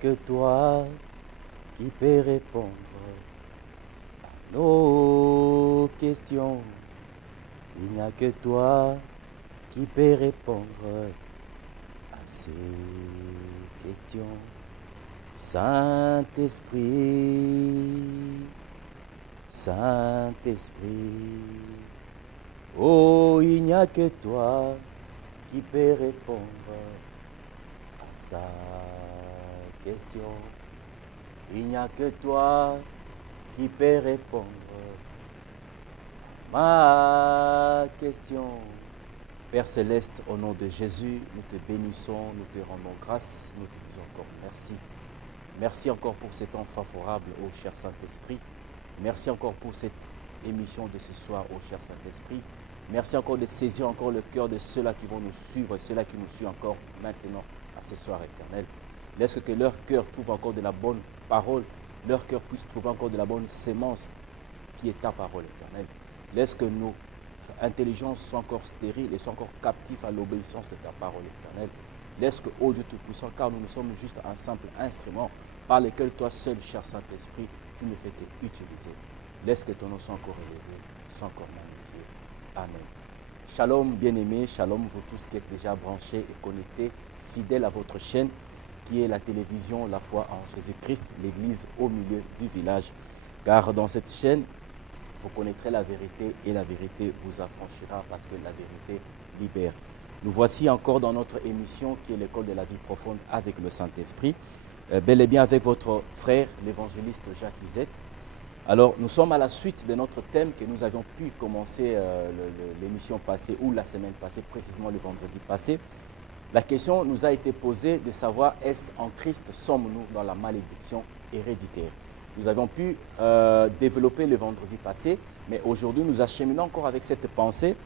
que toi qui peux répondre à nos questions. Il n'y a que toi qui peux répondre à ces questions. Saint-Esprit, Saint-Esprit, oh, il n'y a que toi qui peux répondre à sa question. Il n'y a que toi qui peux répondre à ma question. Père Céleste, au nom de Jésus, nous te bénissons, nous te rendons grâce, nous te disons encore merci. Merci encore pour ce temps favorable, ô cher Saint-Esprit. Merci encore pour cette émission de ce soir, ô cher Saint-Esprit. Merci encore de saisir encore le cœur de ceux-là qui vont nous suivre et ceux-là qui nous suivent encore maintenant à ce soir éternel. Laisse que leur cœur trouve encore de la bonne parole, leur cœur puisse trouver encore de la bonne sémence qui est ta parole éternelle. Laisse que nos intelligences soient encore stériles et soient encore captifs à l'obéissance de ta parole éternelle. Laisse que, ô Dieu Tout-Puissant, car nous sommes juste un simple instrument par lequel toi seul, cher Saint-Esprit, tu ne fais qu'utiliser. Laisse que ton nom soit encore élevé, soit encore magnifié. Amen. Shalom, bien-aimés, shalom, vous tous qui êtes déjà branchés et connectés, fidèles à votre chaîne, qui est la télévision La Foi en Jésus-Christ, l'Église au milieu du village. Car dans cette chaîne, vous connaîtrez la vérité et la vérité vous affranchira parce que la vérité libère. Nous voici encore dans notre émission qui est l'école de la vie profonde avec le Saint-Esprit. Bel et bien avec votre frère, l'évangéliste Jacques Lisette. Alors, nous sommes à la suite de notre thème que nous avions pu commencer l'émission passée ou la semaine passée, précisément le vendredi passé. La question nous a été posée de savoir, est-ce en Christ sommes-nous dans la malédiction héréditaire? Nous avions pu développer le vendredi passé, mais aujourd'hui nous acheminons encore avec cette pensée.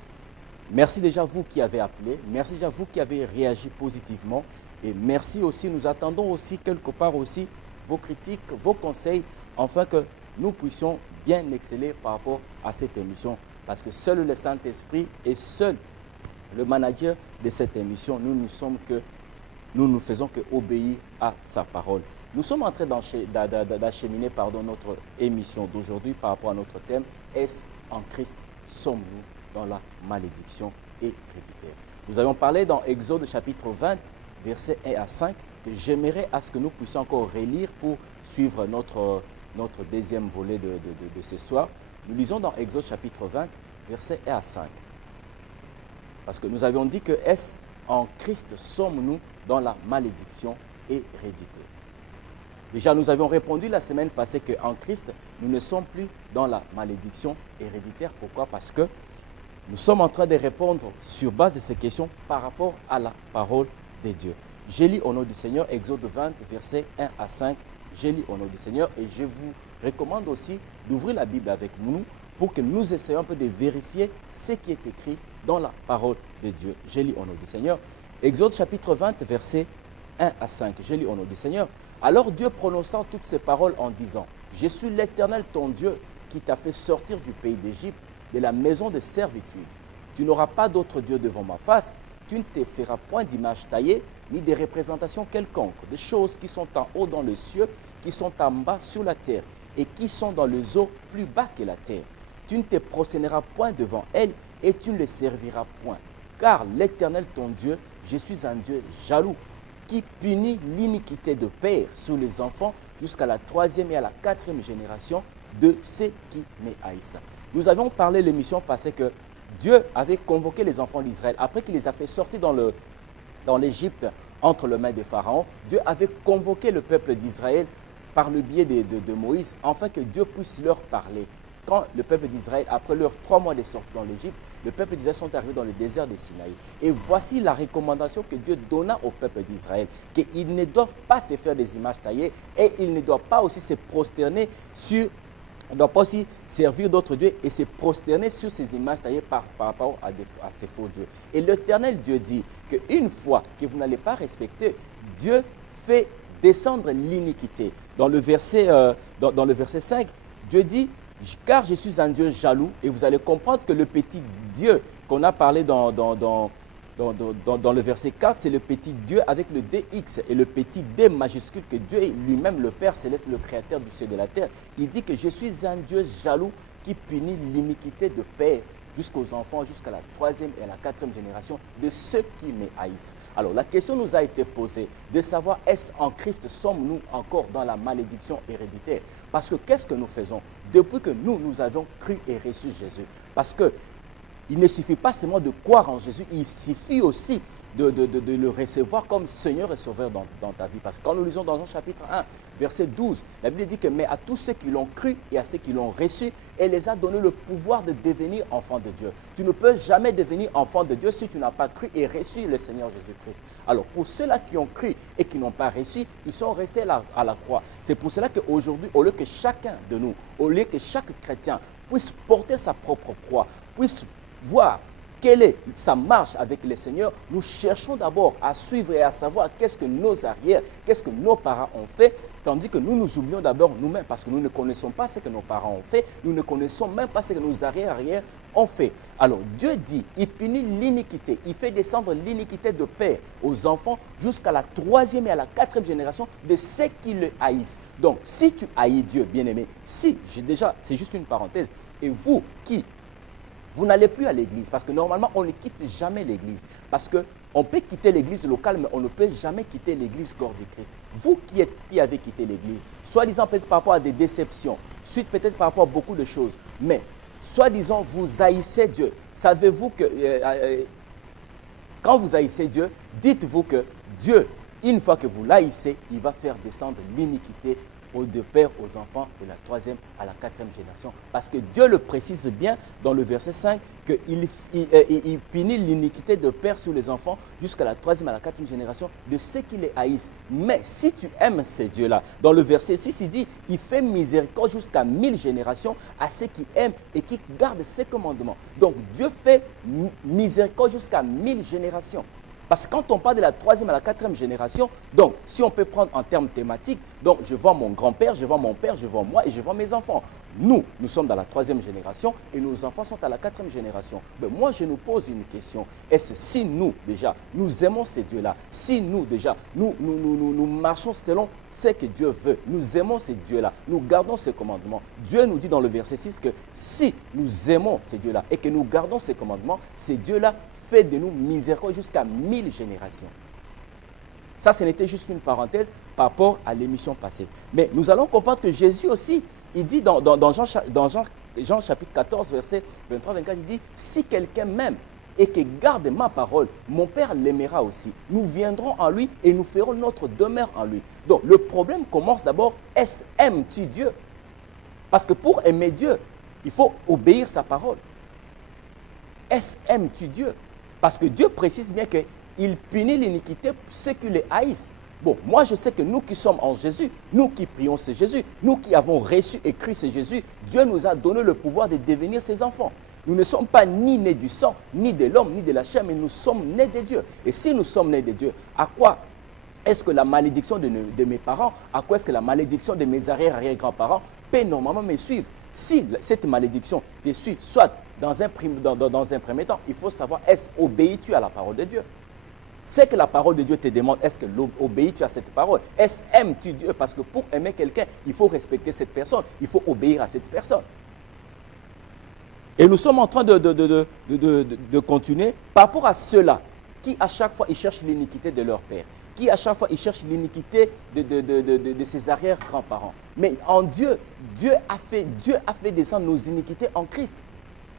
Merci déjà vous qui avez appelé, merci déjà vous qui avez réagi positivement et merci aussi, nous attendons aussi quelque part aussi vos critiques, vos conseils, afin que nous puissions bien exceller par rapport à cette émission. Parce que seul le Saint-Esprit et seul le manager de cette émission, nous ne faisons qu'obéir à sa parole. Nous sommes en train d'acheminer notre émission d'aujourd'hui par rapport à notre thème. Est-ce en Christ sommes-nous dans la malédiction héréditaire? Nous avons parlé dans Exode chapitre 20, versets 1 à 5, que j'aimerais à ce que nous puissions encore relire pour suivre notre deuxième volet de ce soir. Nous lisons dans Exode chapitre 20, versets 1 à 5. Parce que nous avions dit que est-ce en Christ sommes-nous dans la malédiction héréditaire? Déjà, nous avions répondu la semaine passée qu'en Christ, nous ne sommes plus dans la malédiction héréditaire. Pourquoi? Parce que nous sommes en train de répondre sur base de ces questions par rapport à la parole de Dieu. Je lis au nom du Seigneur, Exode 20, versets 1 à 5. Je lis au nom du Seigneur et je vous recommande aussi d'ouvrir la Bible avec nous pour que nous essayions un peu de vérifier ce qui est écrit dans la parole de Dieu. Je lis au nom du Seigneur. Exode chapitre 20, versets 1 à 5. Je lis au nom du Seigneur. Alors Dieu prononça toutes ces paroles en disant, « Je suis l'Éternel ton Dieu qui t'a fait sortir du pays d'Égypte, de la maison de servitude. Tu n'auras pas d'autre Dieu devant ma face. Tu ne te feras point d'image taillée, ni de représentation quelconque, des choses qui sont en haut dans les cieux, qui sont en bas sur la terre, et qui sont dans les eaux plus bas que la terre. Tu ne te prosterneras point devant elles, et tu ne les serviras point. Car l'Éternel ton Dieu, je suis un Dieu jaloux, qui punit l'iniquité de père sur les enfants jusqu'à la 3e et à la 4e génération de ceux qui me haïssent. » Nous avions parlé l'émission passée que Dieu avait convoqué les enfants d'Israël. Après qu'il les a fait sortir dans l'Égypte entre les mains de Pharaon, Dieu avait convoqué le peuple d'Israël par le biais de Moïse, afin que Dieu puisse leur parler. Quand le peuple d'Israël, après leurs 3 mois de sortie dans l'Égypte, le peuple d'Israël sont arrivés dans le désert de Sinaï. Et voici la recommandation que Dieu donna au peuple d'Israël, qu'ils ne doivent pas se faire des images taillées et ils ne doivent pas aussi se prosterner sur, ne doivent pas aussi servir d'autres dieux et se prosterner sur ces images taillées par rapport à ces faux dieux. Et l'Éternel Dieu dit qu'une fois que vous n'allez pas respecter, Dieu fait descendre l'iniquité. Dans le verset 5, Dieu dit, car je suis un Dieu jaloux, et vous allez comprendre que le petit Dieu qu'on a parlé dans Dans le verset 4, c'est le petit Dieu avec le DX et le petit D majuscule que Dieu est lui-même, le Père céleste, le créateur du ciel et de la terre. Il dit que je suis un Dieu jaloux qui punit l'iniquité de père jusqu'aux enfants, jusqu'à la 3e et à la 4e génération de ceux qui me haïssent. Alors la question nous a été posée de savoir est-ce en Christ sommes-nous encore dans la malédiction héréditaire? Parce que qu'est-ce que nous faisons depuis que nous avons cru et reçu Jésus? Parce que il ne suffit pas seulement de croire en Jésus, il suffit aussi de le recevoir comme Seigneur et Sauveur dans ta vie. Parce que quand nous lisons dans Jean chapitre 1, verset 12, la Bible dit que « Mais à tous ceux qui l'ont cru et à ceux qui l'ont reçu, elle les a donné le pouvoir de devenir enfants de Dieu. » Tu ne peux jamais devenir enfant de Dieu si tu n'as pas cru et reçu le Seigneur Jésus-Christ. Alors pour ceux-là qui ont cru et qui n'ont pas reçu, ils sont restés à la croix. C'est pour cela qu'aujourd'hui, au lieu que chacun de nous, au lieu que chaque chrétien puisse porter sa propre croix, puisse voir quelle est sa marche avec le Seigneur, nous cherchons d'abord à suivre et à savoir qu'est-ce que nos arrières, qu'est-ce que nos parents ont fait, tandis que nous nous oublions d'abord nous-mêmes parce que nous ne connaissons pas ce que nos parents ont fait, nous ne connaissons même pas ce que nos arrières ont fait. Alors Dieu dit, il punit l'iniquité, il fait descendre l'iniquité de père aux enfants jusqu'à la 3e et à la 4e génération de ceux qui le haïssent. Donc si tu haïs Dieu, bien-aimé, c'est juste une parenthèse, et vous n'allez plus à l'église parce que normalement, on ne quitte jamais l'église. Parce qu'on peut quitter l'église locale, mais on ne peut jamais quitter l'église corps du Christ. Vous qui avez quitté l'église, soi-disant peut-être par rapport à des déceptions, suite peut-être par rapport à beaucoup de choses, mais soi-disant vous haïssez Dieu. Savez-vous que quand vous haïssez Dieu, dites-vous que Dieu, une fois que vous l'haïssez, il va faire descendre l'iniquité de père aux enfants de la 3e à la 4e génération. Parce que Dieu le précise bien dans le verset 5 qu'il punit l'iniquité de père sur les enfants jusqu'à la 3e à la 4e génération de ceux qui les haïssent. Mais si tu aimes ces dieux-là, dans le verset 6, il dit il fait miséricorde jusqu'à 1000 générations à ceux qui aiment et qui gardent ses commandements. Donc Dieu fait miséricorde jusqu'à 1000 générations. Parce que quand on parle de la 3e à la 4e génération, donc si on peut prendre en termes thématiques, donc je vois mon grand-père, je vois mon père, je vois moi et je vois mes enfants. Nous sommes dans la 3e génération et nos enfants sont à la 4e génération. Mais moi, je nous pose une question. Est-ce si nous, déjà, nous aimons ces dieux-là, si nous, déjà, nous marchons selon ce que Dieu veut, nous aimons ces dieux-là, nous gardons ses commandements. Dieu nous dit dans le verset 6 que si nous aimons ces dieux-là et que nous gardons ses commandements, ces dieux-là fait de nous miséricorde jusqu'à 1000 générations. Ça, ce n'était juste une parenthèse par rapport à l'émission passée. Mais nous allons comprendre que Jésus aussi, il dit dans Jean chapitre 14, verset 23-24, il dit « Si quelqu'un m'aime et que garde ma parole, mon Père l'aimera aussi. Nous viendrons en lui et nous ferons notre demeure en lui. » Donc, le problème commence d'abord, aimes-tu Dieu? Parce que pour aimer Dieu, il faut obéir sa parole. Aimes-tu Dieu? Parce que Dieu précise bien qu'il punit l'iniquité pour ceux qui les haïssent. Bon, moi je sais que nous qui sommes en Jésus, nous qui prions c'est Jésus, nous qui avons reçu et cru c'est Jésus, Dieu nous a donné le pouvoir de devenir ses enfants. Nous ne sommes pas ni nés du sang, ni de l'homme, ni de la chair, mais nous sommes nés de Dieu. Et si nous sommes nés de Dieu, à quoi est-ce que la malédiction de mes parents, à quoi est-ce que la malédiction de mes arrière-grands-parents peut normalement me suivre? Si cette malédiction te suit, soit dans un premier temps, il faut savoir, obéis-tu à la parole de Dieu? C'est que la parole de Dieu te demande, est-ce que obéis-tu à cette parole? Aimes-tu Dieu? Parce que pour aimer quelqu'un, il faut respecter cette personne, il faut obéir à cette personne. Et nous sommes en train de continuer par rapport à ceux-là qui à chaque fois ils cherchent l'iniquité de leur père, qui à chaque fois ils cherchent l'iniquité de ses arrière-grands-parents. Mais en Dieu, Dieu a fait descendre nos iniquités en Christ.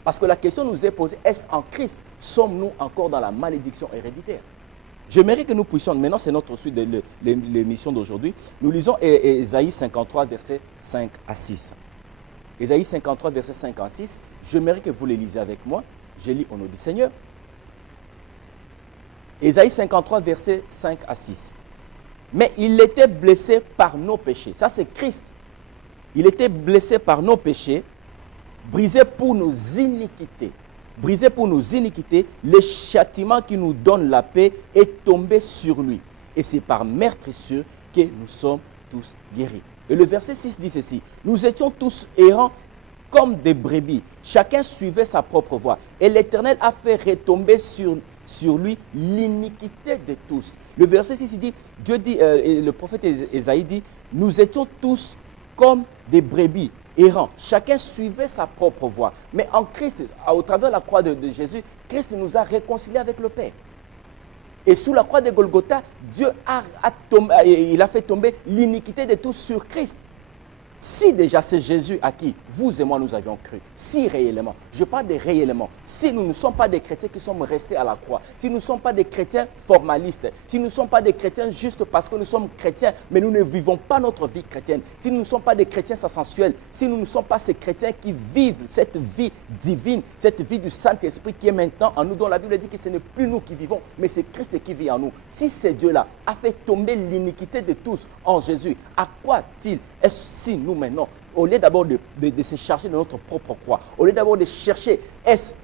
Parce que la question nous est posée, est-ce en Christ sommes-nous encore dans la malédiction héréditaire? J'aimerais que nous puissions, maintenant c'est notre suite de l'émission d'aujourd'hui, nous lisons Ésaïe 53, versets 5 à 6. Ésaïe 53, versets 5 à 6, j'aimerais que vous les lisez avec moi. Je lis au nom du Seigneur. Ésaïe 53, versets 5 à 6. Mais il était blessé par nos péchés. Ça, c'est Christ. Il était blessé par nos péchés, brisé pour nos iniquités. Brisé pour nos iniquités, le châtiment qui nous donne la paix est tombé sur lui. Et c'est par meurtrissure que nous sommes tous guéris. Et le verset 6 dit ceci. Nous étions tous errants comme des brebis. Chacun suivait sa propre voie. Et l'Éternel a fait retomber sur sur lui l'iniquité de tous. Le verset 6, il dit, Dieu dit, le prophète Ésaïe dit, nous étions tous comme des brebis errants. Chacun suivait sa propre voie. Mais en Christ, au travers de la croix de Jésus, Christ nous a réconciliés avec le Père. Et sous la croix de Golgotha, Dieu il a fait tomber l'iniquité de tous sur Christ. Si déjà c'est Jésus à qui vous et moi nous avions cru, si réellement, je parle de réellement, si nous ne sommes pas des chrétiens qui sommes restés à la croix, si nous ne sommes pas des chrétiens formalistes, si nous ne sommes pas des chrétiens juste parce que nous sommes chrétiens, mais nous ne vivons pas notre vie chrétienne, si nous ne sommes pas des chrétiens sensuels, si nous ne sommes pas ces chrétiens qui vivent cette vie divine, cette vie du Saint-Esprit qui est maintenant en nous, dont la Bible dit que ce n'est plus nous qui vivons, mais c'est Christ qui vit en nous. Si ce Dieu-là a fait tomber l'iniquité de tous en Jésus, à quoi t-il est-ce si nous maintenant, au lieu d'abord de se charger de notre propre croix, au lieu d'abord de chercher,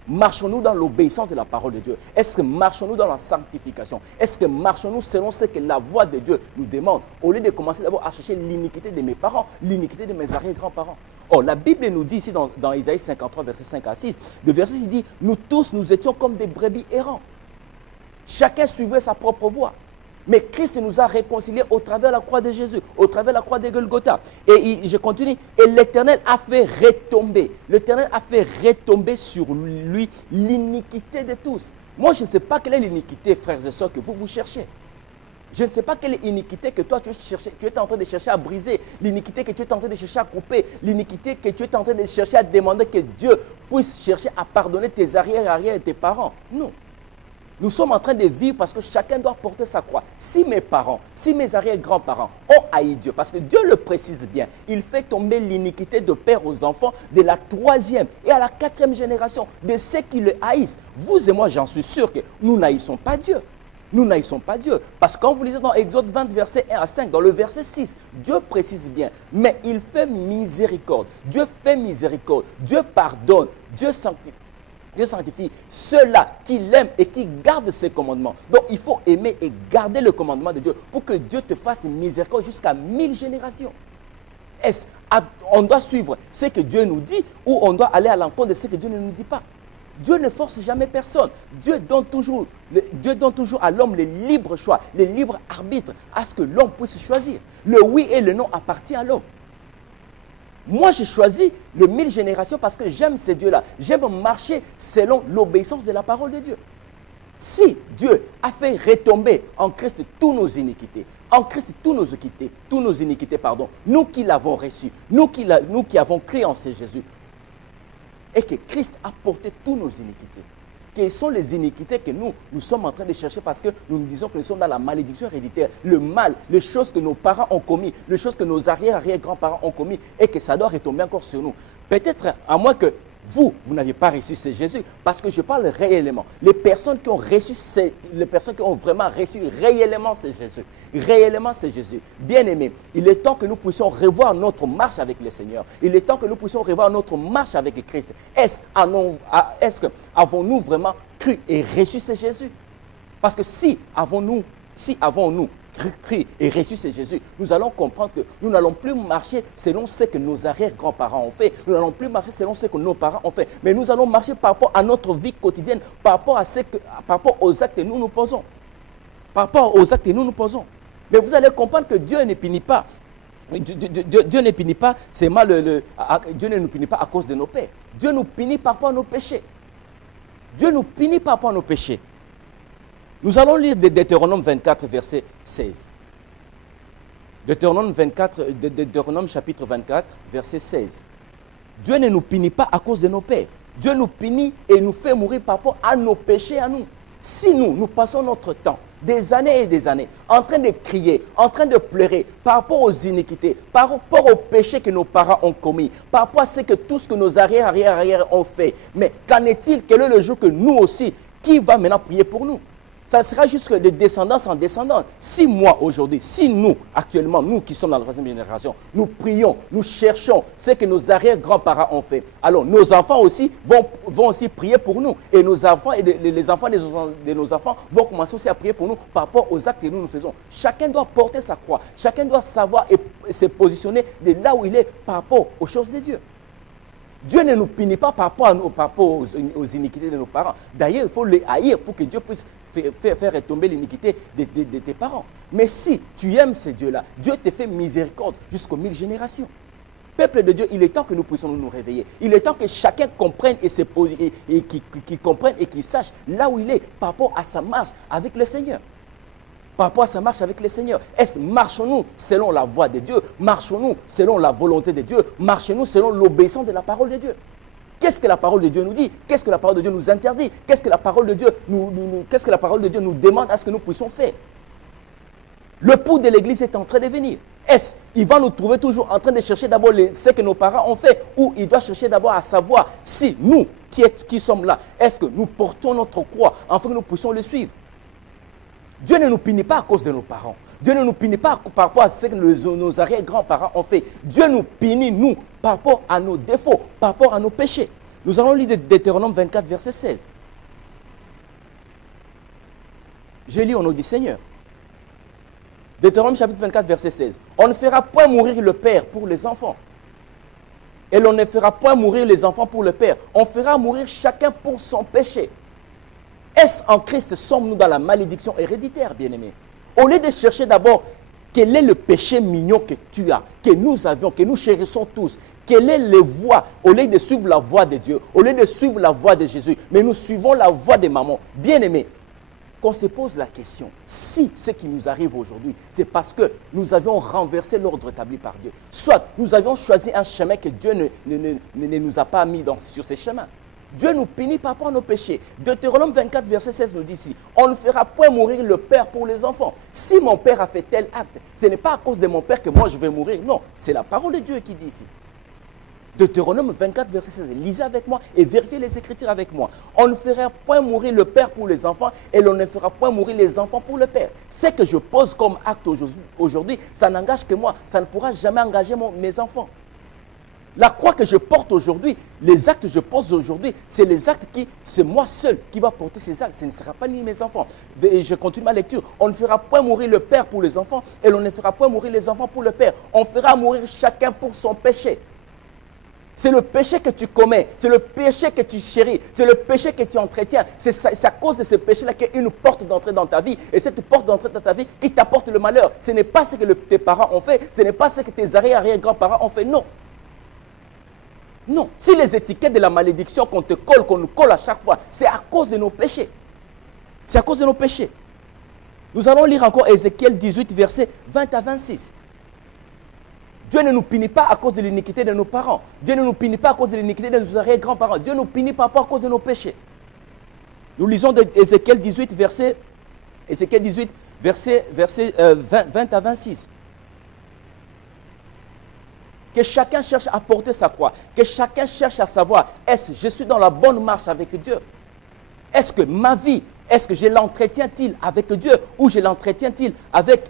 marchons-nous dans l'obéissance de la parole de Dieu? Est-ce que marchons-nous dans la sanctification? Est-ce que marchons-nous selon ce que la voix de Dieu nous demande? Au lieu de commencer d'abord à chercher l'iniquité de mes parents, l'iniquité de mes arrière-grands-parents. Or, la Bible nous dit ici dans Isaïe 53, versets 5 à 6, le verset il dit, nous tous, nous étions comme des brebis errants. Chacun suivait sa propre voie. Mais Christ nous a réconciliés au travers de la croix de Jésus, au travers de la croix de Golgotha. Et je continue. Et l'Éternel a fait retomber sur lui l'iniquité de tous. Moi, je ne sais pas quelle est l'iniquité, frères et sœurs, que vous cherchez. Je ne sais pas quelle est l'iniquité que toi tu es en train de chercher à briser, l'iniquité que tu es en train de chercher à couper, l'iniquité que tu es en train de chercher à demander que Dieu puisse chercher à pardonner tes arrière-arrière et tes parents. Non. Nous sommes en train de vivre parce que chacun doit porter sa croix. Si mes parents, si mes arrière-grands-parents ont haï Dieu, parce que Dieu le précise bien, il fait tomber l'iniquité de père aux enfants de la 3e et à la 4e génération de ceux qui le haïssent. Vous et moi, j'en suis sûr que nous n'haïssons pas Dieu. Nous n'haïssons pas Dieu. Parce que quand vous lisez dans Exode 20, verset 1 à 5, dans le verset 6, Dieu précise bien, mais il fait miséricorde. Dieu fait miséricorde. Dieu pardonne. Dieu sanctifie ceux-là qui l'aiment et qui gardent ses commandements. Donc, il faut aimer et garder le commandement de Dieu pour que Dieu te fasse miséricorde jusqu'à 1000 générations. On doit suivre ce que Dieu nous dit ou on doit aller à l'encontre de ce que Dieu ne nous dit pas? Dieu ne force jamais personne. Dieu donne toujours à l'homme le libre choix, le libre arbitre à ce que l'homme puisse choisir. Le oui et le non appartient à l'homme. Moi, j'ai choisi le 1000 générations parce que j'aime ces dieux-là. J'aime marcher selon l'obéissance de la parole de Dieu. Si Dieu a fait retomber en Christ toutes nos iniquités, en Christ toutes nos iniquités, nous qui l'avons reçu, nous qui avons cru en ce Jésus, et que Christ a porté toutes nos iniquités. Quelles sont les iniquités que nous sommes en train de chercher parce que nous nous disons que nous sommes dans la malédiction héréditaire, le mal, les choses que nos parents ont commis, les choses que nos arrière-grands-parents ont commis et que ça doit retomber encore sur nous. Peut-être à moins que vous n'avez pas reçu ce Jésus parce que je parle réellement. Les personnes qui ont vraiment reçu réellement ce Jésus. Réellement ce Jésus. Bien-aimés, il est temps que nous puissions revoir notre marche avec le Seigneur. Il est temps que nous puissions revoir notre marche avec Christ. Est-ce qu'avons-nous vraiment cru et reçu ce Jésus? Parce que si avons-nous cru et reçu ce Jésus, nous allons comprendre que nous n'allons plus marcher selon ce que nos arrière-grands-parents ont fait. Nous n'allons plus marcher selon ce que nos parents ont fait. Mais nous allons marcher par rapport à notre vie quotidienne, par rapport aux actes que nous nous posons. Par rapport aux actes que nous nous posons. Mais vous allez comprendre que Dieu ne punit pas. Dieu ne punit pas, c'est mal, Dieu ne nous punit pas à cause de nos pères. Dieu nous punit par rapport à nos péchés. Dieu nous punit par rapport à nos péchés. Nous allons lire Deutéronome 24, verset 16. Deutéronome chapitre 24, verset 16. Dieu ne nous punit pas à cause de nos pères. Dieu nous punit et nous fait mourir par rapport à nos péchés à nous. Si nous passons notre temps, des années et des années, en train de crier, en train de pleurer par rapport aux iniquités, par rapport aux péchés que nos parents ont commis, par rapport à tout ce que nos arrière ont fait, mais qu'en est-il? Quel est le jour que nous aussi, qui va maintenant prier pour nous? Ça sera jusque de descendance en descendance. Si moi aujourd'hui, si nous actuellement, nous qui sommes dans la 3e génération, nous prions, nous cherchons ce que nos arrière-grands-parents ont fait, alors nos enfants aussi vont aussi prier pour nous. Et nos enfants et les enfants de nos enfants vont commencer aussi à prier pour nous par rapport aux actes que nous faisons. Chacun doit porter sa croix. Chacun doit savoir et se positionner de là où il est par rapport aux choses de Dieu. Dieu ne nous punit pas par rapport aux iniquités de nos parents. D'ailleurs, il faut les haïr pour que Dieu puisse faire retomber l'iniquité de tes parents. Mais si tu aimes ces dieux-là, Dieu te fait miséricorde jusqu'aux 1000 générations. Peuple de Dieu, il est temps que nous puissions nous réveiller. Il est temps que chacun comprenne qui comprenne et qui sache là où il est par rapport à sa marche avec le Seigneur. Par rapport à sa marche avec le Seigneur. Marchons-nous selon la voie de Dieu? Marchons-nous selon la volonté de Dieu? Marchons-nous selon l'obéissance de la parole de Dieu? Qu'est-ce que la parole de Dieu nous dit? Qu'est-ce que la parole de Dieu nous interdit? Qu'est-ce que la parole de Dieu nous demande à ce que nous puissions faire? Le pouls de l'Église est en train de venir. Il va nous trouver toujours en train de chercher d'abord ce que nos parents ont fait, ou il doit chercher d'abord à savoir si nous, qui sommes là, est-ce que nous portons notre croix afin que nous puissions le suivre? Dieu ne nous punit pas à cause de nos parents. Dieu ne nous punit pas par rapport à ce que nos arrière-grands-parents ont fait. Dieu nous punit, nous, par rapport à nos défauts, par rapport à nos péchés. Nous allons lire Deutéronome 24, verset 16. Je lis au nom du Seigneur. Deutéronome chapitre 24, verset 16. On ne fera point mourir le père pour les enfants. Et l'on ne fera point mourir les enfants pour le père. On fera mourir chacun pour son péché. Est-ce en Christ sommes-nous dans la malédiction héréditaire, bien-aimés? Au lieu de chercher d'abord quel est le péché mignon que tu as, que nous avions, que nous chérissons tous, quelle est la voie, au lieu de suivre la voie de Dieu, au lieu de suivre la voie de Jésus, mais nous suivons la voie de maman. Bien-aimés, qu'on se pose la question, si ce qui nous arrive aujourd'hui, c'est parce que nous avions renversé l'ordre établi par Dieu, soit nous avions choisi un chemin que Dieu ne nous a pas mis sur ces chemins. Dieu nous punit par rapport à nos péchés. Deutéronome 24, verset 16 nous dit ici, on ne fera point mourir le père pour les enfants. Si mon père a fait tel acte, ce n'est pas à cause de mon père que moi je vais mourir. Non, c'est la parole de Dieu qui dit ici. Deutéronome 24, verset 16. Lisez avec moi et vérifiez les Écritures avec moi. On ne fera point mourir le père pour les enfants et l'on ne fera point mourir les enfants pour le père. Ce que je pose comme acte aujourd'hui, ça n'engage que moi. Ça ne pourra jamais engager mes enfants. La croix que je porte aujourd'hui, les actes que je pose aujourd'hui, c'est les actes c'est moi seul qui va porter ces actes. Ce ne sera pas ni mes enfants. Et je continue ma lecture. On ne fera point mourir le père pour les enfants et l'on ne fera point mourir les enfants pour le père. On fera mourir chacun pour son péché. C'est le péché que tu commets, c'est le péché que tu chéris, c'est le péché que tu entretiens. C'est à cause de ce péché-là qu'il y a une porte d'entrée dans ta vie. Et cette porte d'entrée dans ta vie qui t'apporte le malheur. Ce n'est pas ce que tes parents ont fait, ce n'est pas ce que tes arrière-grands-parents ont fait, non. Non, si les étiquettes de la malédiction qu'on nous colle à chaque fois, c'est à cause de nos péchés. C'est à cause de nos péchés. Nous allons lire encore Ézéchiel 18, versets 20 à 26. Dieu ne nous punit pas à cause de l'iniquité de nos parents. Dieu ne nous punit pas à cause de l'iniquité de nos arrière-grands-parents. Dieu nous punit pas à cause de nos péchés. Nous lisons Ézéchiel 18, verset 20 à 26. Que chacun cherche à porter sa croix. Que chacun cherche à savoir, est-ce que je suis dans la bonne marche avec Dieu? Est-ce que ma vie, est-ce que je l'entretiens-t-il avec Dieu ou je l'entretiens-t-il avec,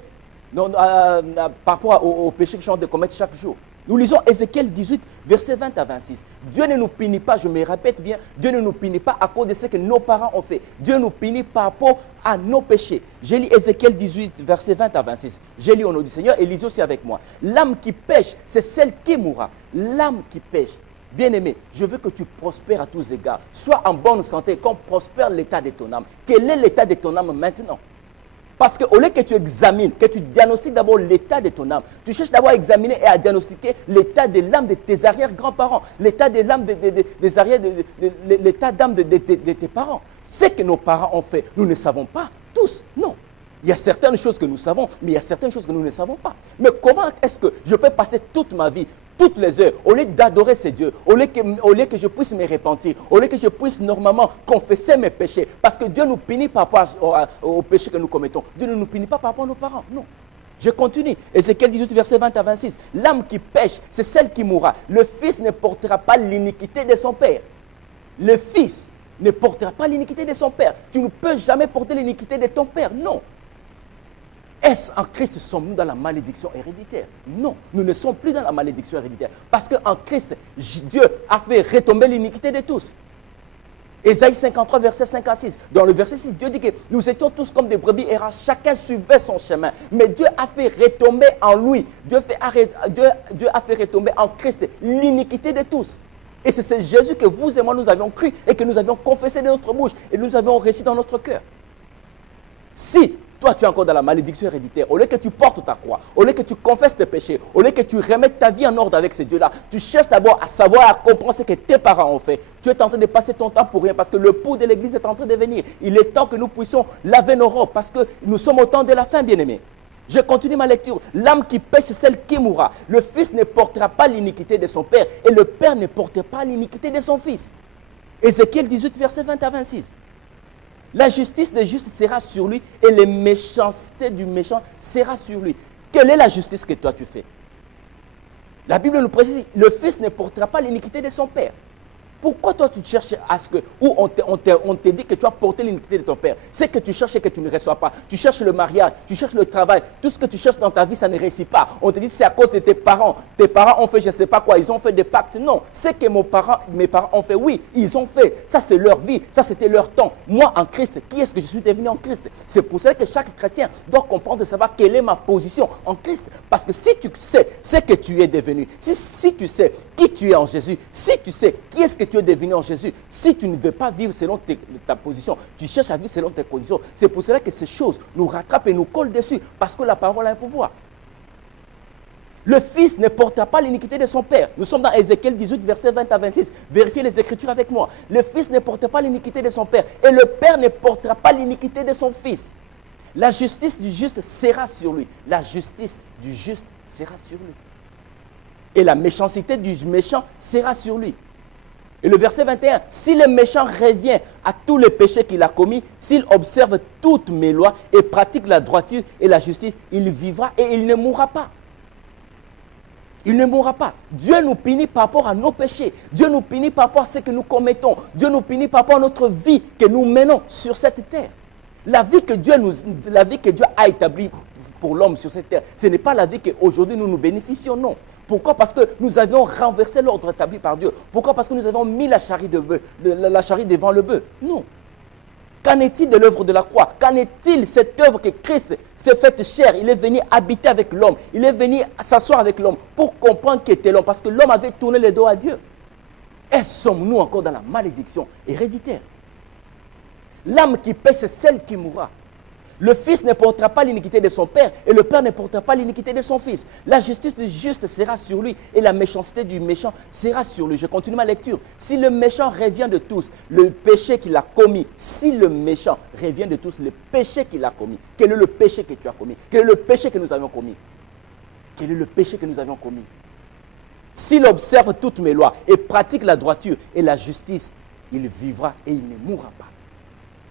par rapport au péché que je suis en train de commettre chaque jour? Nous lisons Ézéchiel 18, versets 20 à 26. Dieu ne nous punit pas, je me répète bien, Dieu ne nous punit pas à cause de ce que nos parents ont fait. Dieu nous punit par rapport à nos péchés. J'ai lu Ézéchiel 18, versets 20 à 26. J'ai lu au nom du Seigneur et lisez aussi avec moi. L'âme qui pêche, c'est celle qui mourra. L'âme qui pêche. Bien-aimé, je veux que tu prospères à tous égards. Sois en bonne santé, qu'on prospère l'état de ton âme. Quel est l'état de ton âme maintenant? Parce qu'au lieu que tu examines, que tu diagnostiques d'abord l'état de ton âme, tu cherches d'abord à examiner et à diagnostiquer l'état de l'âme de tes arrière-grands-parents, l'état de l'âme l'état d'âme de tes parents. Ce que nos parents ont fait, nous ne savons pas tous, non. Il y a certaines choses que nous savons, mais il y a certaines choses que nous ne savons pas. Mais comment est-ce que je peux passer toute ma vie, toutes les heures, au lieu d'adorer ces dieux, au lieu que je puisse me repentir, au lieu que je puisse normalement confesser mes péchés, parce que Dieu nous punit par rapport aux péchés que nous commettons. Dieu ne nous punit pas par rapport à nos parents, non. Je continue. Ézéchiel 18, verset 20 à 26. L'âme qui pêche, c'est celle qui mourra. Le fils ne portera pas l'iniquité de son père. Le fils ne portera pas l'iniquité de son père. Tu ne peux jamais porter l'iniquité de ton père, non. Est-ce en Christ sommes-nous dans la malédiction héréditaire? Non, nous ne sommes plus dans la malédiction héréditaire. Parce qu'en Christ, Dieu a fait retomber l'iniquité de tous. Ésaïe 53, verset 5 à 6. Dans le verset 6, Dieu dit que nous étions tous comme des brebis errantes, chacun suivait son chemin. Mais Dieu a fait retomber en lui, Dieu a fait retomber en Christ l'iniquité de tous. Et c'est ce Jésus que vous et moi nous avions cru et que nous avions confessé de notre bouche et nous avions reçu dans notre cœur. Si toi tu es encore dans la malédiction héréditaire, au lieu que tu portes ta croix, au lieu que tu confesses tes péchés, au lieu que tu remettes ta vie en ordre avec ces dieux-là, tu cherches d'abord à savoir, à comprendre ce que tes parents ont fait. Tu es en train de passer ton temps pour rien parce que le pouls de l'église est en train de venir. Il est temps que nous puissions laver nos robes parce que nous sommes au temps de la fin, bien-aimés. Je continue ma lecture. L'âme qui pêche, c'est celle qui mourra. Le fils ne portera pas l'iniquité de son père et le père ne portera pas l'iniquité de son fils. Ézéchiel 18, versets 20 à 26. La justice des justes sera sur lui et les méchancetés du méchant sera sur lui. Quelle est la justice que toi tu fais? La Bible nous précise, le fils ne portera pas l'iniquité de son père. Pourquoi toi tu cherches à ce que, ou on te dit que tu as porté l'iniquité de ton père, c'est que tu cherches et que tu ne reçois pas. Tu cherches le mariage, tu cherches le travail, tout ce que tu cherches dans ta vie, ça ne réussit pas. On te dit c'est à cause de tes parents. Tes parents ont fait je ne sais pas quoi, ils ont fait des pactes. Non, c'est que mes parents ont fait, oui, ils ont fait. Ça c'est leur vie, ça c'était leur temps. Moi en Christ, qui est-ce que je suis devenu en Christ? C'est pour ça que chaque chrétien doit comprendre de savoir quelle est ma position en Christ. Parce que si tu sais ce que tu es devenu, si tu sais qui tu es en Jésus, si tu sais qui est-ce que tu es devenu en Jésus, si tu ne veux pas vivre selon ta position, tu cherches à vivre selon tes conditions. C'est pour cela que ces choses nous rattrapent et nous collent dessus, parce que la parole a un pouvoir. Le fils ne portera pas l'iniquité de son père. Nous sommes dans Ézéchiel 18, versets 20 à 26. Vérifiez les Écritures avec moi. Le fils ne portera pas l'iniquité de son père et le père ne portera pas l'iniquité de son fils. La justice du juste sera sur lui. La justice du juste sera sur lui. Et la méchanceté du méchant sera sur lui. Et le verset 21, si le méchant revient à tous les péchés qu'il a commis, s'il observe toutes mes lois et pratique la droiture et la justice, il vivra et il ne mourra pas. Il ne mourra pas. Dieu nous punit par rapport à nos péchés. Dieu nous punit par rapport à ce que nous commettons. Dieu nous punit par rapport à notre vie que nous menons sur cette terre. La vie que Dieu a établie pour l'homme sur cette terre, ce n'est pas la vie qu'aujourd'hui nous bénéficions, non. Pourquoi? Parce que nous avions renversé l'ordre établi par Dieu. Pourquoi? Parce que nous avons mis la charrue devant le bœuf. Non. Qu'en est-il de l'œuvre de la croix? Qu'en est-il cette œuvre que Christ s'est faite chair? Il est venu habiter avec l'homme. Il est venu s'asseoir avec l'homme pour comprendre qui était l'homme. Parce que l'homme avait tourné le dos à Dieu. Et sommes-nous encore dans la malédiction héréditaire? L'âme qui pêche, c'est celle qui mourra. Le fils ne portera pas l'iniquité de son père et le père ne portera pas l'iniquité de son fils. La justice du juste sera sur lui et la méchanceté du méchant sera sur lui. Je continue ma lecture. Si le méchant revient de tous le péché qu'il a commis, si le méchant revient de tous le péché qu'il a commis, quel est le péché que tu as commis? Quel est le péché que nous avions commis? Quel est le péché que nous avions commis? S'il observe toutes mes lois et pratique la droiture et la justice, il vivra et il ne mourra pas.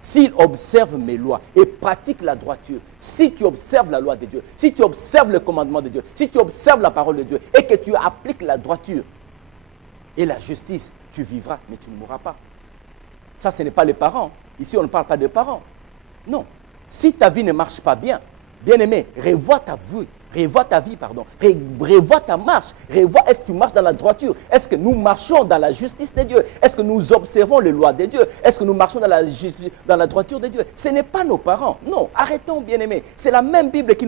S'il observe mes lois et pratique la droiture, si tu observes la loi de Dieu, si tu observes le commandement de Dieu, si tu observes la parole de Dieu et que tu appliques la droiture et la justice, tu vivras, mais tu ne mourras pas. Ça, ce n'est pas les parents. Ici, on ne parle pas de parents. Non. Si ta vie ne marche pas bien, bien-aimé, revois ta vie. Revois ta vie, pardon. Revois ta marche. Revois, est-ce que tu marches dans la droiture? Est-ce que nous marchons dans la justice de Dieu? Est-ce que nous observons les lois de Dieu? Est-ce que nous marchons dans la droiture de Dieu? Ce n'est pas nos parents. Non, arrêtons, bien-aimés. C'est la même Bible qui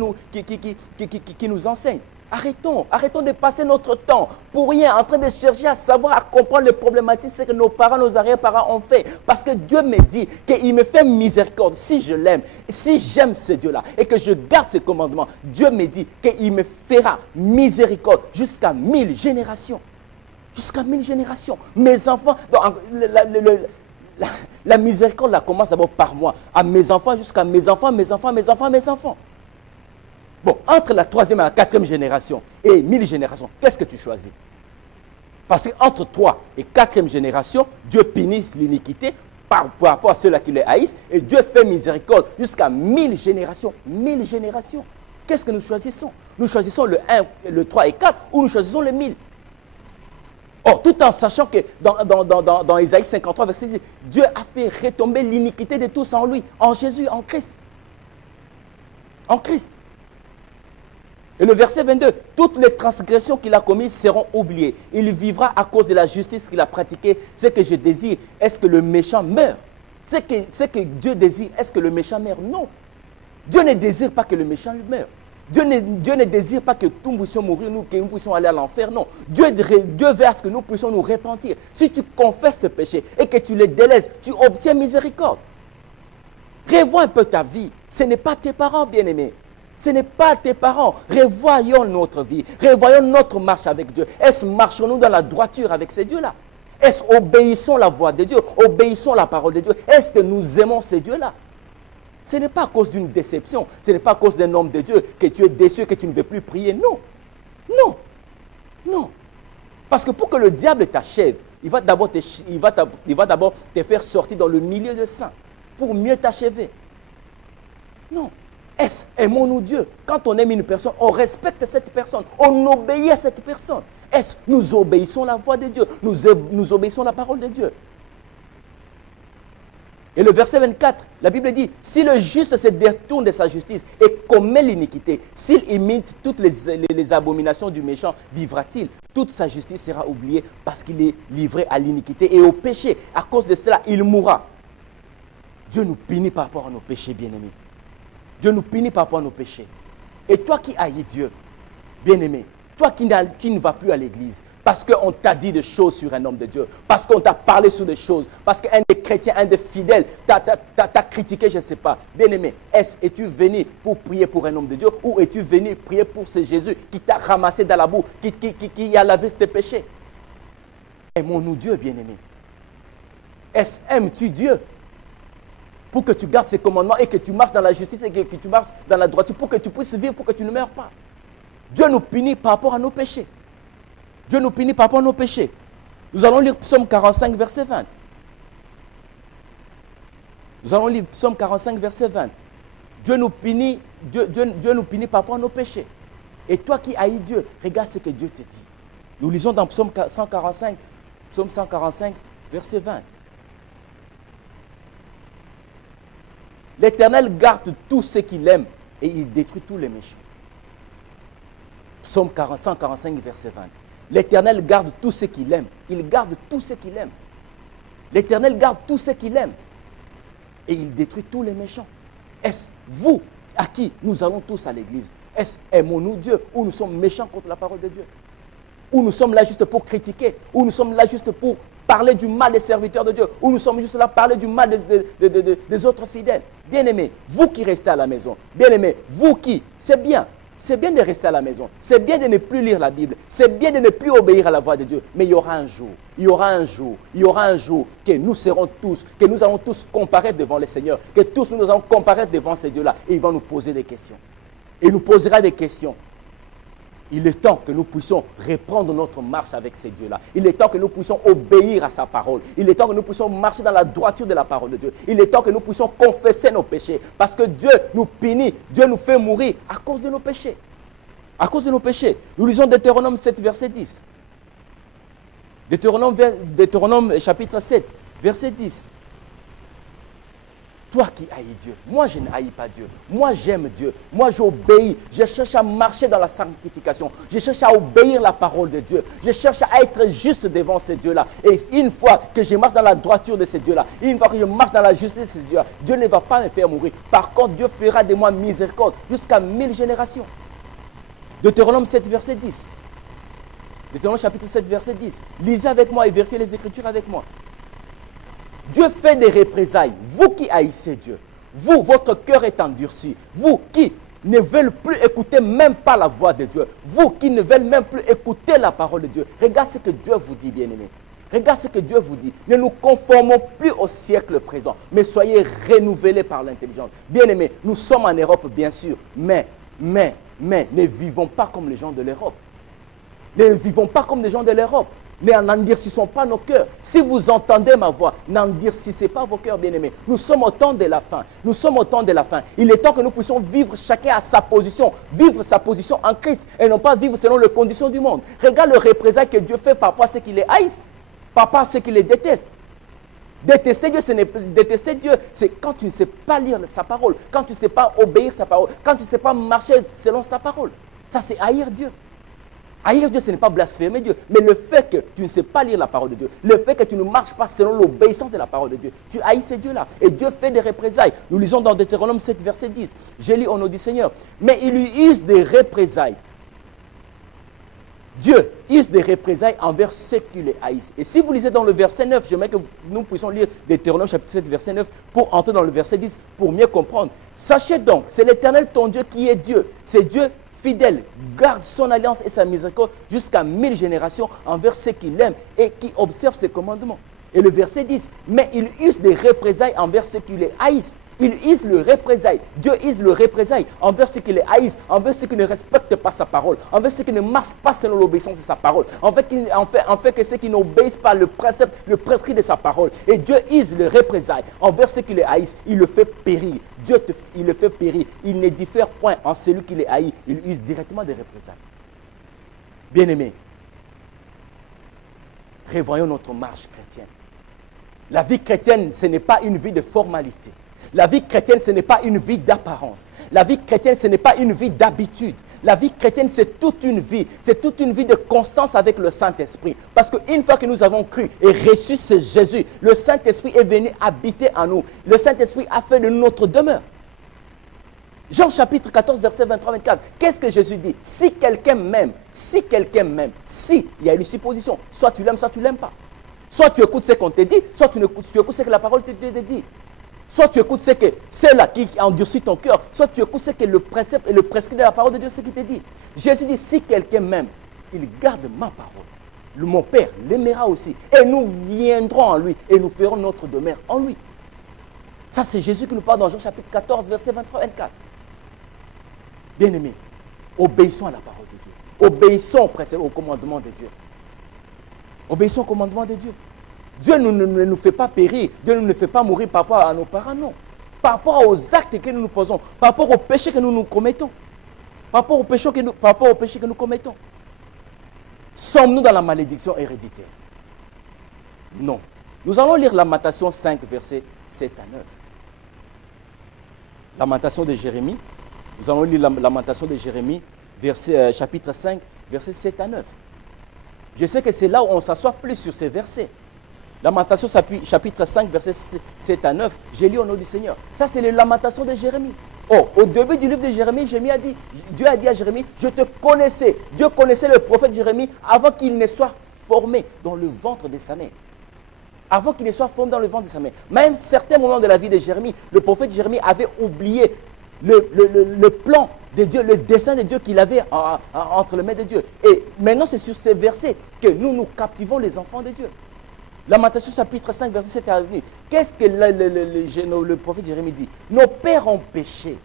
nous enseigne. Arrêtons de passer notre temps pour rien, en train de chercher à savoir, à comprendre les problématiques, ce que nos parents, nos arrière-parents ont fait. Parce que Dieu me dit qu'il me fait miséricorde si je l'aime, si j'aime ce Dieu-là et que je garde ses commandements. Dieu me dit qu'il me fera miséricorde jusqu'à 1000 générations. Jusqu'à 1000 générations. Mes enfants, la miséricorde commence d'abord par moi, à mes enfants, jusqu'à mes enfants, mes enfants, mes enfants, mes enfants. Bon, entre la 3e et la 4e génération et 1000 générations, qu'est-ce que tu choisis? Parce qu'entre 3 et 4e génération, Dieu punit l'iniquité par rapport à ceux-là qui les haïssent et Dieu fait miséricorde jusqu'à 1000 générations. 1000 générations. Qu'est-ce que nous choisissons? Nous choisissons le 1, le 3 et 4 ou nous choisissons le 1000? Or, tout en sachant que dans Isaïe 53, verset 6, Dieu a fait retomber l'iniquité de tous en lui, en Jésus, en Christ. En Christ. Et le verset 22, toutes les transgressions qu'il a commises seront oubliées. Il vivra à cause de la justice qu'il a pratiquée. Ce que je désire, est-ce que le méchant meurt? Ce que Dieu désire, est-ce que le méchant meurt? Non. Dieu ne désire pas que le méchant meure. Dieu ne désire pas que nous puissions mourir, que nous puissions aller à l'enfer. Non. Dieu veut à ce que nous puissions nous repentir. Si tu confesses tes péchés et que tu les délaisses, tu obtiens miséricorde. Revois un peu ta vie. Ce n'est pas tes parents, bien-aimés. Ce n'est pas tes parents. Revoyons notre vie. Revoyons notre marche avec Dieu. Est-ce marchons-nous dans la droiture avec ces dieux-là? Est-ce obéissons la voix de Dieu? Obéissons la parole de Dieu? Est-ce que nous aimons ces dieux-là? Ce n'est pas à cause d'une déception, ce n'est pas à cause d'un homme de Dieu que tu es déçu, que tu ne veux plus prier. Non, non, non. Parce que pour que le diable t'achève, il va d'abord te faire sortir dans le milieu des saints pour mieux t'achever. Non. Aimons-nous Dieu? Quand on aime une personne, on respecte cette personne, on obéit à cette personne. Nous obéissons la voix de Dieu, nous obéissons la parole de Dieu. Et le verset 24, la Bible dit, si le juste se détourne de sa justice et commet l'iniquité, s'il imite toutes les abominations du méchant, vivra-t-il? Toute sa justice sera oubliée parce qu'il est livré à l'iniquité et au péché. À cause de cela, il mourra. Dieu nous punit par rapport à nos péchés, bien-aimés. Dieu nous punit par rapport à nos péchés. Et toi qui haïs Dieu, bien-aimé, toi qui ne vas plus à l'église, parce qu'on t'a dit des choses sur un homme de Dieu, parce qu'on t'a parlé sur des choses, parce qu'un des chrétiens, un des fidèles t'a critiqué, je ne sais pas. Bien-aimé, es-tu venu pour prier pour un homme de Dieu ou es-tu venu prier pour ce Jésus qui t'a ramassé dans la boue, qui a lavé tes péchés? Aimons-nous Dieu, bien-aimé? Aimes-tu Dieu? Pour que tu gardes ses commandements et que tu marches dans la justice et que tu marches dans la droiture, pour que tu puisses vivre, pour que tu ne meurs pas. Dieu nous punit par rapport à nos péchés. Dieu nous punit par rapport à nos péchés. Nous allons lire Psaume 45, verset 20. Nous allons lire Psaume 45, verset 20. Dieu nous punit par rapport à nos péchés. Et toi qui haïs Dieu, regarde ce que Dieu te dit. Nous lisons dans Psaume 145, verset 20. L'Éternel garde tous ceux qu'il aime et il détruit tous les méchants. Psaume 145, verset 20. L'Éternel garde tous ceux qu'il aime. Il garde tous ceux qu'il aime. L'Éternel garde tous ceux qu'il aime. Et il détruit tous les méchants. Est-ce vous à qui nous allons tous à l'église? Est-ce aimons-nous Dieu ou nous sommes méchants contre la parole de Dieu? Ou nous sommes là juste pour critiquer? Ou nous sommes là juste pour parler du mal des serviteurs de Dieu? Ou nous sommes juste là pour parler du mal des autres fidèles? Bien-aimés, vous qui restez à la maison, bien-aimés, vous qui, c'est bien de rester à la maison, c'est bien de ne plus lire la Bible, c'est bien de ne plus obéir à la voix de Dieu, mais il y aura un jour que nous serons tous, que nous allons tous comparaître devant le Seigneur, que tous nous allons comparaître devant ces dieux-là, et ils vont nous poser des questions. Et il nous posera des questions. Il est temps que nous puissions reprendre notre marche avec ces dieux-là. Il est temps que nous puissions obéir à sa parole. Il est temps que nous puissions marcher dans la droiture de la parole de Dieu. Il est temps que nous puissions confesser nos péchés. Parce que Dieu nous punit, Dieu nous fait mourir à cause de nos péchés. À cause de nos péchés. Nous lisons Deutéronome 7, verset 10. Deutéronome chapitre 7, verset 10. Toi qui haïs Dieu, moi je ne haïs pas Dieu, moi j'aime Dieu, moi j'obéis, je cherche à marcher dans la sanctification, je cherche à obéir la parole de Dieu, je cherche à être juste devant ces dieux-là. Et une fois que je marche dans la droiture de ces dieux-là, une fois que je marche dans la justice de ces dieux-là, Dieu ne va pas me faire mourir. Par contre, Dieu fera de moi miséricorde jusqu'à 1000 générations. Deutéronome 7, verset 10. Deutéronome chapitre 7, verset 10. Lisez avec moi et vérifiez les Écritures avec moi. Dieu fait des représailles. Vous qui haïssez Dieu, vous, votre cœur est endurci. Vous qui ne veulent plus écouter même pas la voix de Dieu. Vous qui ne veulent même plus écouter la parole de Dieu. Regarde ce que Dieu vous dit, bien-aimés. Regarde ce que Dieu vous dit. Ne nous conformons plus au siècle présent, mais soyez renouvelés par l'intelligence. Bien-aimés, nous sommes en Europe, bien sûr, mais ne vivons pas comme les gens de l'Europe. Ne vivons pas comme les gens de l'Europe. N'endurcissons pas nos cœurs. Si vous entendez ma voix, n'endurcissez pas vos cœurs, bien-aimés. Nous sommes au temps de la fin. Nous sommes au temps de la fin. Il est temps que nous puissions vivre chacun à sa position. Vivre sa position en Christ et non pas vivre selon les conditions du monde. Regarde le représailles que Dieu fait par rapport à ceux qui les haïssent, par rapport à ceux qui les détestent. Détester Dieu, c'est quand tu ne sais pas lire sa parole, quand tu ne sais pas obéir sa parole, quand tu ne sais pas marcher selon sa parole. Ça, c'est haïr Dieu. Haïr Dieu, ce n'est pas blasphémer Dieu, mais le fait que tu ne sais pas lire la parole de Dieu, le fait que tu ne marches pas selon l'obéissance de la parole de Dieu, tu haïs ces dieux-là. Et Dieu fait des représailles. Nous lisons dans Deutéronome 7, verset 10. J'ai lu au nom du Seigneur. Mais il lui use des représailles. Dieu use des représailles envers ceux qui les haïssent. Et si vous lisez dans le verset 9, j'aimerais que nous puissions lire Deutéronome chapitre 7, verset 9, pour entrer dans le verset 10, pour mieux comprendre. Sachez donc, c'est l'Éternel ton Dieu qui est Dieu. C'est Dieu fidèle, garde son alliance et sa miséricorde jusqu'à 1000 générations envers ceux qui l'aiment et qui observent ses commandements. Et le verset 10, mais il use des représailles envers ceux qui les haïssent. Il use le représailles. Dieu use le représailles envers ceux qui les haïssent, envers ceux qui ne respectent pas sa parole, envers ceux qui ne marchent pas selon l'obéissance de sa parole, en fait que ceux qui n'obéissent pas le précepte, le prescrit de sa parole. Et Dieu use le représailles envers ceux qui les haïssent. Il le fait périr. Il le fait périr. Il ne diffère point en celui qui les haït. Il use directement des représailles. Bien-aimés, revoyons notre marche chrétienne. La vie chrétienne, ce n'est pas une vie de formalité. La vie chrétienne, ce n'est pas une vie d'apparence. La vie chrétienne, ce n'est pas une vie d'habitude. La vie chrétienne, c'est toute une vie. C'est toute une vie de constance avec le Saint-Esprit. Parce qu'une fois que nous avons cru et reçu ce Jésus, le Saint-Esprit est venu habiter en nous. Le Saint-Esprit a fait de nous notre demeure. Jean chapitre 14, verset 23-24. Qu'est-ce que Jésus dit? Si quelqu'un m'aime, si, il y a une supposition. Soit tu l'aimes, soit tu ne l'aimes pas. Soit tu écoutes ce qu'on te dit, soit tu écoutes ce que la parole te dit. Soit tu écoutes ce que ceux-là qui endurcit ton cœur, soit tu écoutes ce que le précepte et le prescrit de la parole de Dieu, ce qui te dit. Jésus dit, si quelqu'un m'aime, il garde ma parole. Mon Père l'aimera aussi. Et nous viendrons en lui et nous ferons notre demeure en lui. Ça, c'est Jésus qui nous parle dans Jean chapitre 14, verset 23-24. Bien-aimés, obéissons à la parole de Dieu. Obéissons au commandement de Dieu. Obéissons au commandement de Dieu. Dieu ne nous fait pas périr, Dieu ne nous fait pas mourir par rapport à nos parents, non. Par rapport aux actes que nous posons, par rapport aux péchés que nous commettons. Par rapport aux péchés que nous commettons. Sommes-nous dans la malédiction héréditaire? Non. Nous allons lire Lamentation 5, versets 7 à 9. Lamentation de Jérémie. Nous allons lire Lamentation de Jérémie, chapitre 5, versets 7 à 9. Je sais que c'est là où on s'assoit plus sur ces versets. Lamentation chapitre 5, versets 7 à 9, j'ai lu au nom du Seigneur. Ça, c'est les lamentations de Jérémie. Oh, au début du livre de Jérémie, Dieu a dit à Jérémie, je te connaissais. Dieu connaissait le prophète Jérémie avant qu'il ne soit formé dans le ventre de sa mère. Avant qu'il ne soit formé dans le ventre de sa mère. Même certains moments de la vie de Jérémie, le prophète Jérémie avait oublié le plan de Dieu, le dessein de Dieu qu'il avait entre les mains de Dieu. Et maintenant, c'est sur ces versets que nous captivons les enfants de Dieu. Lamentation chapitre 5, verset 7 à 9. Qu'est-ce que le prophète Jérémie dit? Nos pères ont péché.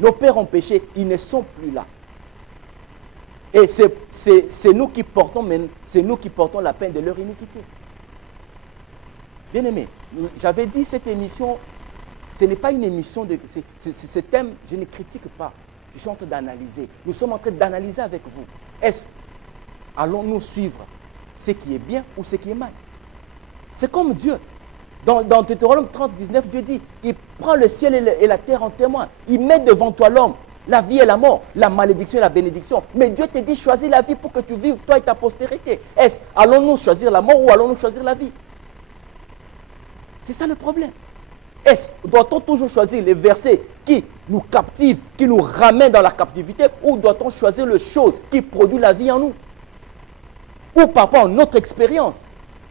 Nos pères ont péché, ils ne sont plus là. Et c'est nous qui portons la peine de leur iniquité. Bien-aimés, j'avais dit cette émission, ce n'est pas une émission de... Ce thème, je ne critique pas. Je suis en train d'analyser. Nous sommes en train d'analyser avec vous. Allons-nous suivre ce qui est bien ou ce qui est mal? C'est comme Dieu. Dans Deutéronome 30, 19, Dieu dit, il prend le ciel et la terre en témoin. Il met devant toi l'homme, la vie et la mort, la malédiction et la bénédiction. Mais Dieu te dit, choisis la vie pour que tu vives, toi et ta postérité. Allons-nous choisir la mort ou allons-nous choisir la vie? C'est ça le problème. Doit-on toujours choisir les versets qui nous captivent, qui nous ramènent dans la captivité, ou doit-on choisir les choses qui produisent la vie en nous? Ou par rapport à notre expérience?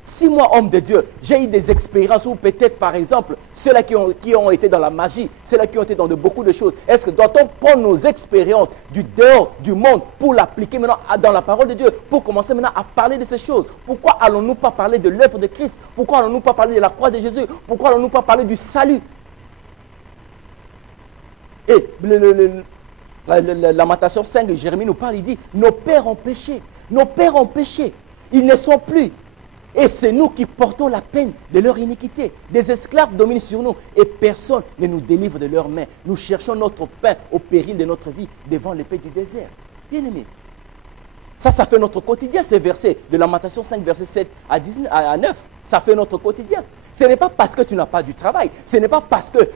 Si moi, homme de Dieu, j'ai eu des expériences où peut-être, par exemple, ceux-là qui ont été dans la magie, ceux-là qui ont été dans beaucoup de choses, est-ce que doit-on prendre nos expériences du dehors, du monde, pour l'appliquer maintenant dans la parole de Dieu, pour commencer maintenant à parler de ces choses? Pourquoi allons-nous pas parler de l'œuvre de Christ? Pourquoi allons-nous pas parler de la croix de Jésus? Pourquoi allons-nous pas parler du salut? Et la Lamentation 5 de Jérémie nous parle, il dit, nos pères ont péché, nos pères ont péché, ils ne sont plus. Et c'est nous qui portons la peine de leur iniquité. Des esclaves dominent sur nous et personne ne nous délivre de leurs mains. Nous cherchons notre pain au péril de notre vie devant l'épée du désert. Bien-aimés, ça fait notre quotidien, ces versets de Lamentation 5, versets 7 à 9. Ça fait notre quotidien. Ce n'est pas parce que tu n'as pas du travail. Ce n'est pas parce que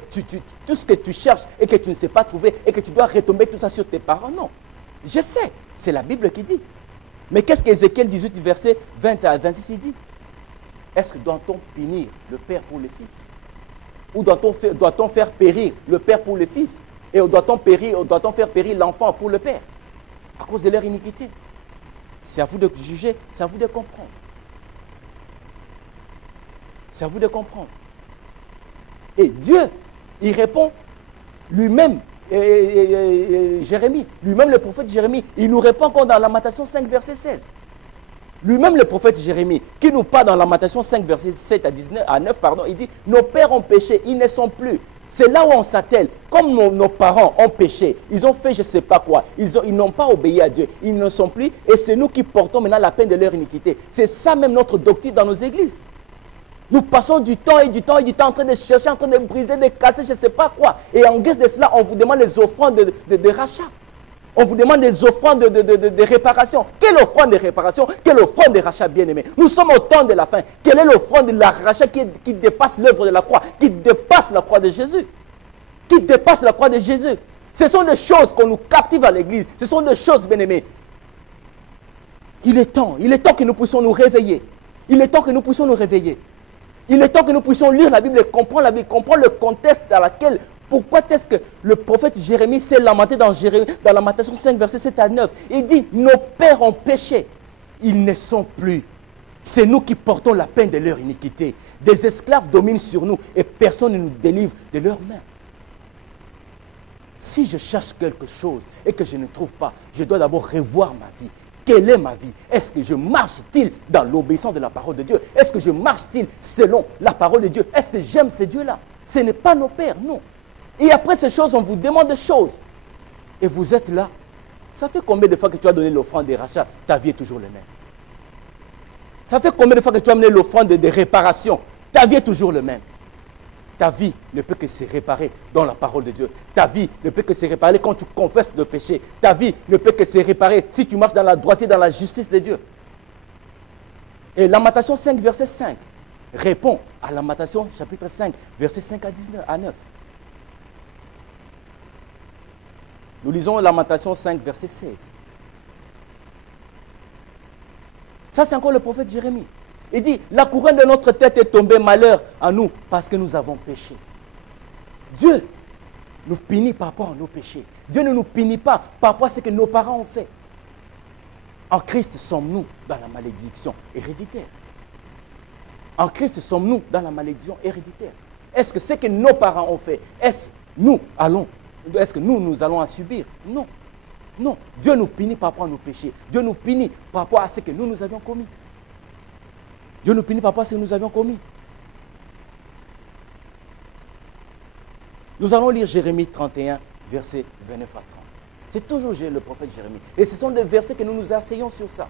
tout ce que tu cherches et que tu ne sais pas trouver et que tu dois retomber tout ça sur tes parents. Non. Je sais, c'est la Bible qui dit. Mais qu'est-ce qu'Ézéchiel 18, verset 20 à 26, il dit? Est-ce que doit-on punir le père pour le fils? Ou doit-on faire périr le père pour le fils? Et doit-on faire périr l'enfant pour le père? À cause de leur iniquité. C'est à vous de juger, c'est à vous de comprendre. C'est à vous de comprendre. Et Dieu, il répond lui-même, Jérémie, lui-même le prophète Jérémie, il nous répond encore dans Lamentation 5, verset 16. Lui-même le prophète Jérémie, qui nous parle dans Lamentation 5, verset 7 à 9, il dit, nos pères ont péché, ils ne sont plus. C'est là où on s'attelle. Comme nos parents ont péché, ils ont fait je ne sais pas quoi, ils n'ont pas obéi à Dieu, ils ne sont plus, et c'est nous qui portons maintenant la peine de leur iniquité. C'est ça même notre doctrine dans nos églises. Nous passons du temps et du temps et du temps en train de chercher, en train de briser, de casser, je ne sais pas quoi. Et en guise de cela, on vous demande les offrandes de rachat. On vous demande des offrandes de réparation. Quelle offrande de réparation? Quelle offrande de rachat, bien-aimé? Nous sommes au temps de la fin. Quelle est l'offrande de la rachat qui dépasse l'œuvre de la croix, qui dépasse la croix de Jésus? Qui dépasse la croix de Jésus? Ce sont des choses qu'on nous captive à l'église. Ce sont des choses, bien-aimés. Il est temps que nous puissions nous réveiller. Il est temps que nous puissions nous réveiller. Il est temps que nous puissions lire la Bible et comprendre la Bible, comprendre le contexte dans lequel, pourquoi est-ce que le prophète Jérémie s'est lamenté dans Lamentation 5, verset 7 à 9. Il dit, nos pères ont péché, ils ne sont plus. C'est nous qui portons la peine de leur iniquité. Des esclaves dominent sur nous et personne ne nous délivre de leurs mains. Si je cherche quelque chose et que je ne trouve pas, je dois d'abord revoir ma vie. Quelle est ma vie? Est-ce que je marche-t-il dans l'obéissance de la parole de Dieu? Est-ce que je marche-t-il selon la parole de Dieu? Est-ce que j'aime ces dieux-là? Ce n'est pas nos pères, non. Et après ces choses, on vous demande des choses. Et vous êtes là. Ça fait combien de fois que tu as donné l'offrande des rachats? Ta vie est toujours la même. Ça fait combien de fois que tu as amené l'offrande de réparation? Ta vie est toujours la même. Ta vie ne peut que se réparer dans la parole de Dieu. Ta vie ne peut que se réparer quand tu confesses le péché. Ta vie ne peut que se réparer si tu marches dans la droiture, dans la justice de Dieu. Et Lamentation 5, verset 5 répond à Lamentation chapitre 5, verset 5 à 9. Nous lisons Lamentation 5, verset 16. Ça, c'est encore le prophète Jérémie. Il dit, la couronne de notre tête est tombée, malheur à nous, parce que nous avons péché. Dieu nous punit par rapport à nos péchés. Dieu ne nous punit pas par rapport à ce que nos parents ont fait. En Christ sommes-nous dans la malédiction héréditaire. En Christ sommes-nous dans la malédiction héréditaire. Est-ce que ce que nos parents ont fait, est-ce que nous allons en subir? Non. Non. Dieu nous punit par rapport à nos péchés. Dieu nous punit par rapport à ce que nous avions commis. Dieu nous punit par rapport à ce que nous avions commis. Nous allons lire Jérémie 31, versets 29 à 30. C'est toujours le prophète Jérémie. Et ce sont des versets que nous nous asseyons sur ça.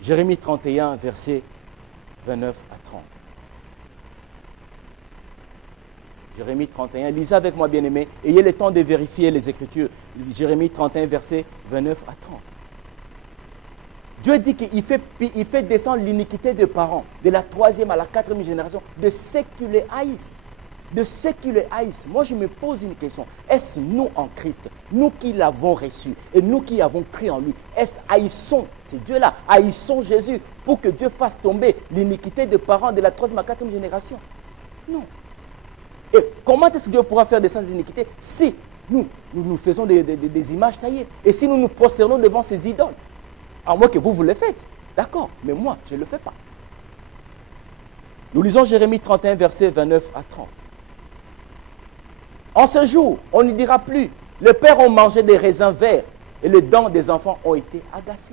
Jérémie 31, versets 29 à 30. Jérémie 31, lisez avec moi, bien-aimés, ayez le temps de vérifier les Écritures. Jérémie 31, versets 29 à 30. Dieu dit qu'il fait descendre l'iniquité des parents, de la 3e à la 4e génération, de ceux qui les haïssent. De ceux qui les haïssent. Moi, je me pose une question. Est-ce nous en Christ, nous qui l'avons reçu et nous qui avons cru en lui, est-ce haïssons ces dieux-là, haïssons Jésus pour que Dieu fasse tomber l'iniquité des parents de la 3e à 4e génération? Non. Et comment est-ce que Dieu pourra faire descendre ces iniquités si nous faisons des images taillées et si nous nous prosternons devant ces idoles? À moins que vous le faites, d'accord, mais moi, je ne le fais pas. Nous lisons Jérémie 31, versets 29 à 30. En ce jour, on ne dira plus, les pères ont mangé des raisins verts et les dents des enfants ont été agacées.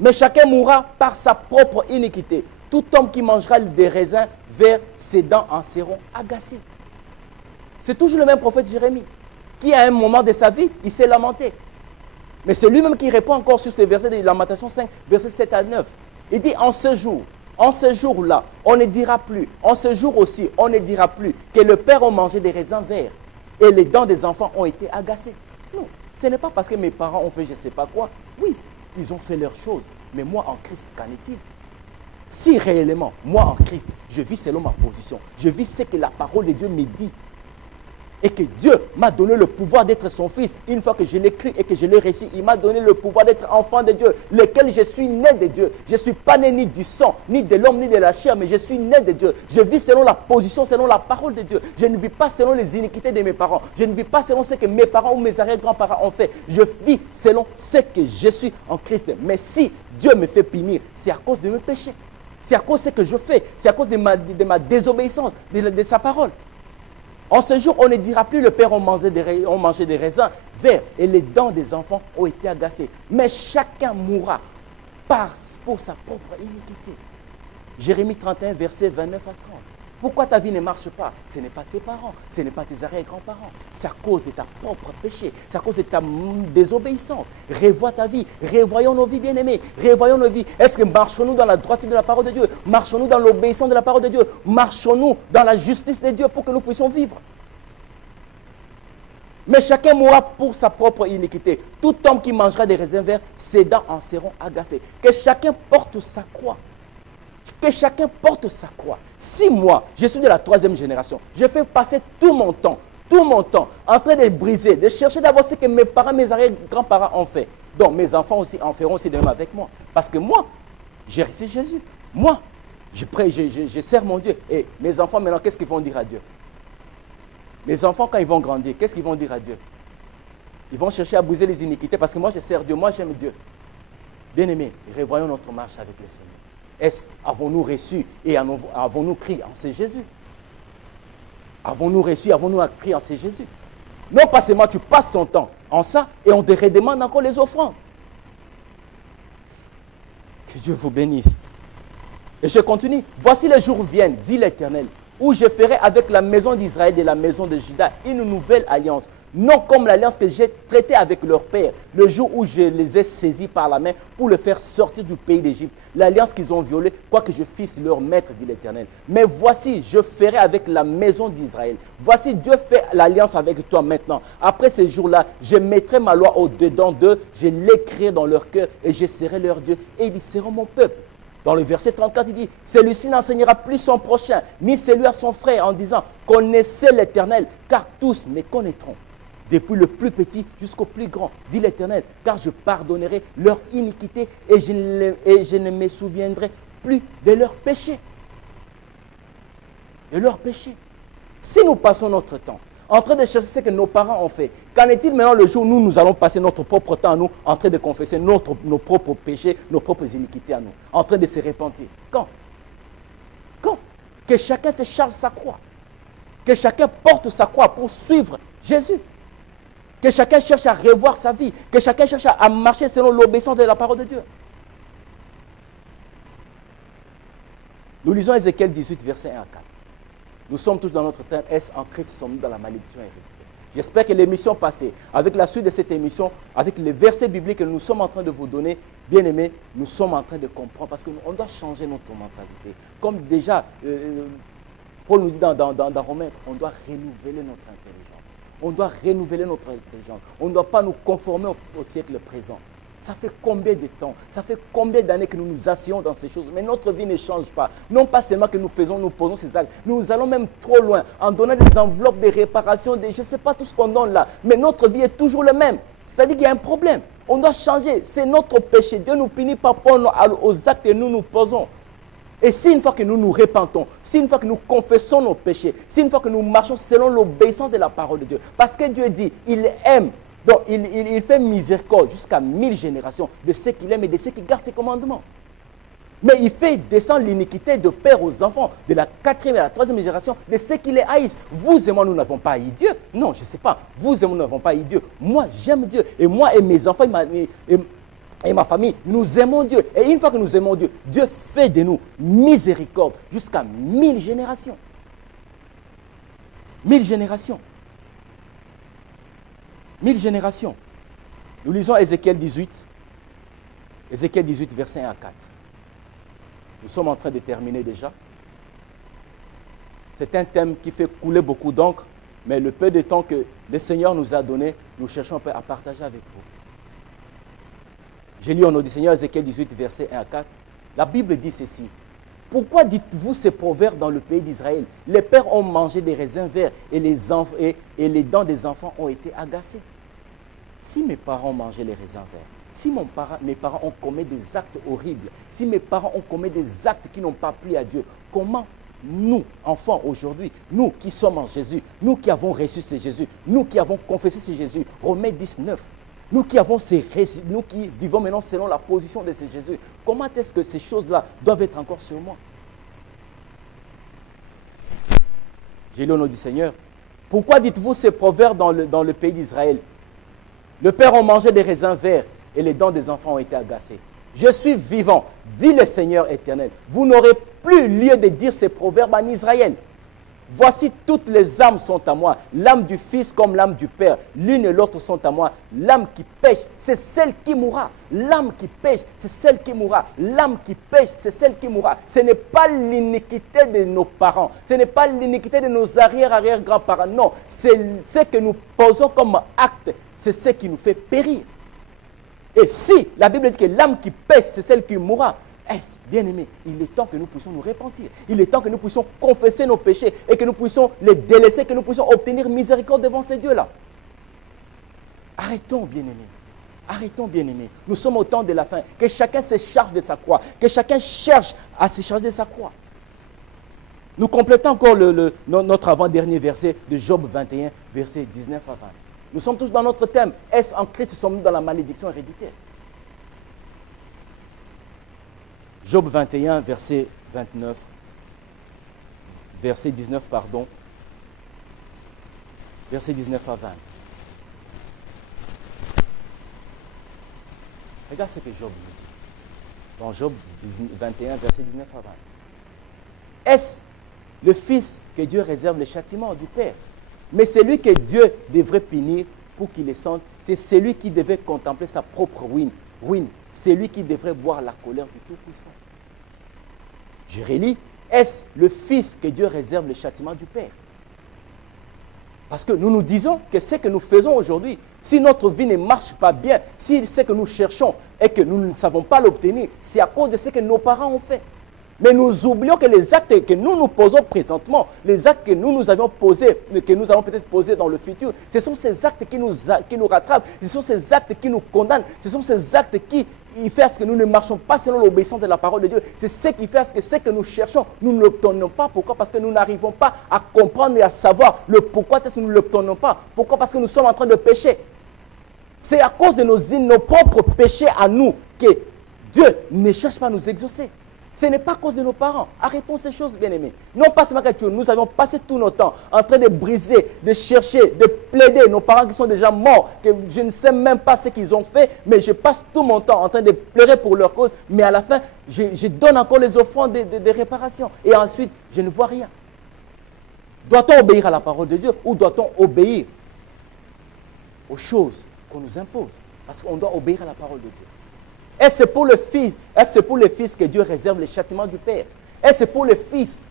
Mais chacun mourra par sa propre iniquité. Tout homme qui mangera des raisins verts, ses dents en seront agacées. C'est toujours le même prophète Jérémie, qui à un moment de sa vie, il s'est lamenté. Mais c'est lui-même qui répond encore sur ces versets de Lamentation 5, versets 7 à 9. Il dit, en ce jour-là, on ne dira plus, en ce jour aussi, on ne dira plus que le père a mangé des raisins verts et les dents des enfants ont été agacées. Non, ce n'est pas parce que mes parents ont fait je ne sais pas quoi. Oui, ils ont fait leurs choses. Mais moi, en Christ, qu'en est-il? Si réellement, moi, en Christ, je vis selon ma position, je vis ce que la parole de Dieu me dit, Et que Dieu m'a donné le pouvoir d'être son fils. Une fois que je l'ai cru et que je l'ai réussi, il m'a donné le pouvoir d'être enfant de Dieu, lequel je suis né de Dieu. Je ne suis pas né ni du sang, ni de l'homme, ni de la chair, mais je suis né de Dieu. Je vis selon la position, selon la parole de Dieu. Je ne vis pas selon les iniquités de mes parents. Je ne vis pas selon ce que mes parents ou mes arrière-grands-parents ont fait. Je vis selon ce que je suis en Christ. Mais si Dieu me fait punir, c'est à cause de mes péchés. C'est à cause de ce que je fais. C'est à cause de ma désobéissance, de sa parole. En ce jour, on ne dira plus le Père, on mangeait des raisins verts et les dents des enfants ont été agacées. Mais chacun mourra pour sa propre iniquité. Jérémie 31, versets 29 à 30. Pourquoi ta vie ne marche pas? Ce n'est pas tes parents, ce n'est pas tes arrière-grands-parents. C'est à cause de ta propre péché, c'est à cause de ta désobéissance. Revois ta vie, revoyons nos vies bien-aimées, revoyons nos vies. Est-ce que marchons-nous dans la droiture de la parole de Dieu? Marchons-nous dans l'obéissance de la parole de Dieu? Marchons-nous dans la justice de Dieu pour que nous puissions vivre? Mais chacun mourra pour sa propre iniquité. Tout homme qui mangera des raisins verts, ses dents en seront agacées. Que chacun porte sa croix. Que chacun porte sa croix. Si moi, je suis de la 3e génération, je fais passer tout mon temps en train de briser, de chercher d'abord ce que mes parents, mes arrière-grands-parents ont fait. Donc mes enfants aussi en feront aussi de même avec moi. Parce que moi, j'ai reçu Jésus. Moi, je prie, je sers mon Dieu. Et mes enfants maintenant, qu'est-ce qu'ils vont dire à Dieu? Mes enfants, quand ils vont grandir, qu'est-ce qu'ils vont dire à Dieu? Ils vont chercher à briser les iniquités parce que moi, je sers Dieu, moi, j'aime Dieu. Bien-aimés, revoyons notre marche avec le Seigneur. Avons-nous reçu et avons-nous crié en c'est Jésus? Avons-nous reçu, avons-nous crié en c'est Jésus? Non pas seulement tu passes ton temps en ça et on te redemande encore les offrandes. Que Dieu vous bénisse. Et je continue. Voici les jours viennent, dit l'Éternel, où je ferai avec la maison d'Israël et la maison de Juda une nouvelle alliance. Non comme l'alliance que j'ai traitée avec leur père, le jour où je les ai saisis par la main pour les faire sortir du pays d'Égypte. L'alliance qu'ils ont violée, quoique je fisse leur maître, dit l'Éternel. Mais voici, je ferai avec la maison d'Israël. Voici, Dieu fait l'alliance avec toi maintenant. Après ces jours-là, je mettrai ma loi au-dedans d'eux, je l'écrirai dans leur cœur et je serai leur Dieu et ils seront mon peuple. Dans le verset 34, il dit, celui-ci n'enseignera plus son prochain, ni celui à son frère, en disant, connaissez l'Éternel, car tous me connaîtront. Depuis le plus petit jusqu'au plus grand, dit l'Éternel, car je pardonnerai leur iniquité et je ne me souviendrai plus de leurs péchés. De leurs péchés. Si nous passons notre temps en train de chercher ce que nos parents ont fait, qu'en est-il maintenant le jour où nous allons passer notre propre temps à nous, en train de confesser nos propres péchés, nos propres iniquités à nous, en train de se repentir? Quand? Quand? Que chacun se charge sa croix. Que chacun porte sa croix pour suivre Jésus. Que chacun cherche à revoir sa vie. Que chacun cherche à marcher selon l'obéissance de la parole de Dieu. Nous lisons Ézéchiel 18, verset 1 à 4. Nous sommes tous dans notre terre. Est-ce en Christ sommes-nous dans la malédiction héréditaire? J'espère que l'émission passée, avec la suite de cette émission, avec les versets bibliques que nous sommes en train de vous donner, bien aimés, nous sommes en train de comprendre parce qu'on doit changer notre mentalité. Comme déjà, Paul nous dit dans Romains, on doit renouveler notre intelligence. On doit renouveler notre intelligence. On ne doit pas nous conformer au siècle présent. Ça fait combien de temps, ça fait combien d'années que nous nous asseyons dans ces choses, mais notre vie ne change pas. Non pas seulement que nous posons ces actes, nous allons même trop loin en donnant des enveloppes de réparation, je ne sais pas tout ce qu'on donne là, mais notre vie est toujours le même. C'est-à-dire qu'il y a un problème. On doit changer, c'est notre péché. Dieu nous punit par rapport aux actes que nous posons. Et si une fois que nous nous repentons, si une fois que nous confessons nos péchés, si une fois que nous marchons selon l'obéissance de la parole de Dieu, parce que Dieu dit, il aime, donc il fait miséricorde jusqu'à 1000 générations de ceux qu'il aime et de ceux qui gardent ses commandements. Mais il fait descendre l'iniquité de père aux enfants, de la 4e et la 3e génération, de ceux qui les haïssent. Vous et moi, nous n'avons pas haï Dieu. Non, je ne sais pas. Vous et moi, nous n'avons pas haï Dieu. Moi, j'aime Dieu. Et moi et mes enfants et ma famille, nous aimons Dieu. Et une fois que nous aimons Dieu, Dieu fait de nous miséricorde jusqu'à 1000 générations. 1000 générations. 1000 générations. Nous lisons Ézéchiel 18. Ézéchiel 18, verset 1 à 4. Nous sommes en train de terminer déjà. C'est un thème qui fait couler beaucoup d'encre, mais le peu de temps que le Seigneur nous a donné, nous cherchons un peu à partager avec vous. J'ai lu au nom du Seigneur Ézéchiel 18, verset 1 à 4. La Bible dit ceci. Pourquoi dites-vous ces proverbes dans le pays d'Israël? Les pères ont mangé des raisins verts et les dents des enfants ont été agacées. Si mes parents mangeaient les raisins verts, si mes parents ont commis des actes horribles, si mes parents ont commis des actes qui n'ont pas plu à Dieu, comment nous, enfants, aujourd'hui, nous qui sommes en Jésus, nous qui avons reçu ce Jésus, nous qui avons confessé ce Jésus, Romains 19, nous qui vivons maintenant selon la position de ce Jésus, comment est-ce que ces choses-là doivent être encore sur moi? J'ai lu au nom du Seigneur. Pourquoi dites-vous ces proverbes dans le pays d'Israël? Le père a mangé des raisins verts et les dents des enfants ont été agacées. Je suis vivant, dit le Seigneur éternel. Vous n'aurez plus lieu de dire ces proverbes en Israël. Voici, toutes les âmes sont à moi, l'âme du Fils comme l'âme du Père. L'une et l'autre sont à moi. L'âme qui pêche, c'est celle qui mourra. L'âme qui pêche, c'est celle qui mourra. L'âme qui pêche, c'est celle qui mourra. Ce n'est pas l'iniquité de nos parents. Ce n'est pas l'iniquité de nos arrière-grands-parents. Non, c'est ce que nous posons comme acte. C'est ce qui nous fait périr. Et si la Bible dit que l'âme qui pêche, c'est celle qui mourra, bien-aimé, il est temps que nous puissions nous repentir. Il est temps que nous puissions confesser nos péchés et que nous puissions les délaisser, que nous puissions obtenir miséricorde devant ces dieux-là. Arrêtons, bien-aimé. Arrêtons, bien-aimé. Nous sommes au temps de la fin. Que chacun se charge de sa croix. Que chacun cherche à se charger de sa croix. Nous complétons encore notre avant-dernier verset de Job 21, versets 19 à 20. Nous sommes tous dans notre thème. Est-ce en Christ sommes-nous dans la malédiction héréditaire? Job 21, verset 29, verset 19, pardon, verset 19 à 20. Regarde ce que Job nous dit. Dans Job 21, verset 19 à 20. Est-ce le Fils que Dieu réserve le châtiment du Père? Mais celui que Dieu devrait punir pour qu'il les sente, c'est celui qui devait contempler sa propre ruine. C'est lui qui devrait boire la colère du Tout-Puissant. Je relis, est-ce le Fils que Dieu réserve le châtiment du Père? Parce que nous nous disons que ce que nous faisons aujourd'hui, si notre vie ne marche pas bien, si ce que nous cherchons et que nous ne savons pas l'obtenir, c'est à cause de ce que nos parents ont fait. Mais nous oublions que les actes que nous posons présentement, les actes que nous avions posés, que nous allons peut-être poser dans le futur, ce sont ces actes qui nous rattrapent, ce sont ces actes qui nous condamnent, ce sont ces actes qui font à ce que nous ne marchons pas selon l'obéissance de la parole de Dieu. C'est ce qui fait à ce que ce que nous cherchons, nous ne l'obtenons pas. Pourquoi? Parce que nous n'arrivons pas à comprendre et à savoir le pourquoi est-ce que nous ne l'obtenons pas. Pourquoi? Parce que nous sommes en train de pécher. C'est à cause de nos propres péchés à nous que Dieu ne cherche pas à nous exaucer. Ce n'est pas à cause de nos parents. Arrêtons ces choses, bien-aimés. Non pas seulement que nous avions passé tout notre temps en train de briser, de chercher, de plaider nos parents qui sont déjà morts, que je ne sais même pas ce qu'ils ont fait, mais je passe tout mon temps en train de pleurer pour leur cause, mais à la fin, je donne encore les offrandes de réparation. Et ensuite, je ne vois rien. Doit-on obéir à la parole de Dieu ou doit-on obéir aux choses qu'on nous impose? Parce qu'on doit obéir à la parole de Dieu. Est-ce pour le Fils que Dieu réserve le châtiment du Père? Est-ce pour le Fils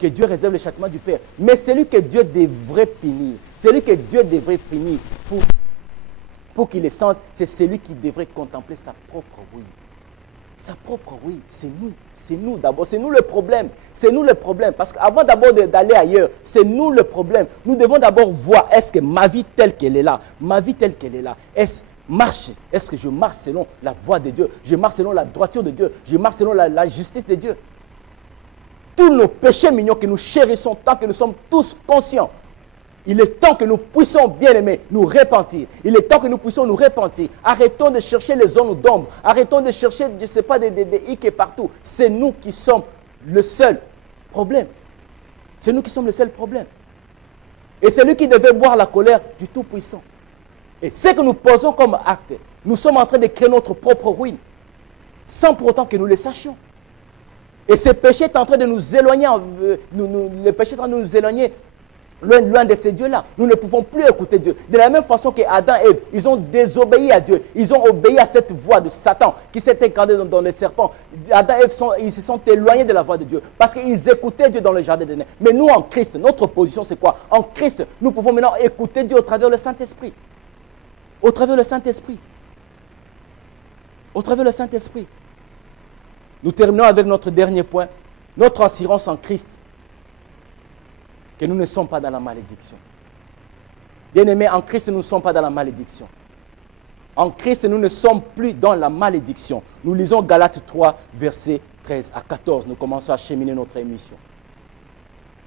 que Dieu réserve le châtiment du Père? Mais celui que Dieu devrait punir, pour qu'il le sente, c'est celui qui devrait contempler sa propre ruine. Sa propre ruine, c'est nous d'abord, c'est nous le problème. C'est nous le problème, parce qu'avant d'abord d'aller ailleurs, c'est nous le problème. Nous devons d'abord voir, est-ce que ma vie telle qu'elle est là, est-ce que je marche selon la voie de Dieu? Je marche selon la droiture de Dieu? Je marche selon la justice de Dieu? Tous nos péchés mignons que nous chérissons tant que nous sommes tous conscients, il est temps que nous puissions, bien aimer, nous repentir. Il est temps que nous puissions nous repentir. Arrêtons de chercher les zones d'ombre. Arrêtons de chercher, je ne sais pas, des hic partout. C'est nous qui sommes le seul problème. C'est nous qui sommes le seul problème. Et c'est lui qui devait boire la colère du Tout-Puissant. Et ce que nous posons comme acte, nous sommes en train de créer notre propre ruine, sans pour autant que nous le sachions. Et ce péché est en train de nous éloigner, le péché est en train de nous éloigner loin de ces dieux-là. Nous ne pouvons plus écouter Dieu. De la même façon que Adam et Ève, ils ont désobéi à Dieu. Ils ont obéi à cette voix de Satan qui s'est incarné dans les serpents. Adam et Ève, ils se sont éloignés de la voix de Dieu parce qu'ils écoutaient Dieu dans le jardin d'Éden. Mais nous, en Christ, notre position, c'est quoi? En Christ, nous pouvons maintenant écouter Dieu au travers du Saint-Esprit. Au travers du Saint-Esprit. Au travers du Saint-Esprit. Nous terminons avec notre dernier point. Notre assurance en Christ, que nous ne sommes pas dans la malédiction. Bien-aimés, en Christ, nous ne sommes pas dans la malédiction. En Christ, nous ne sommes plus dans la malédiction. Nous lisons Galates 3, versets 13 à 14. Nous commençons à cheminer notre émission.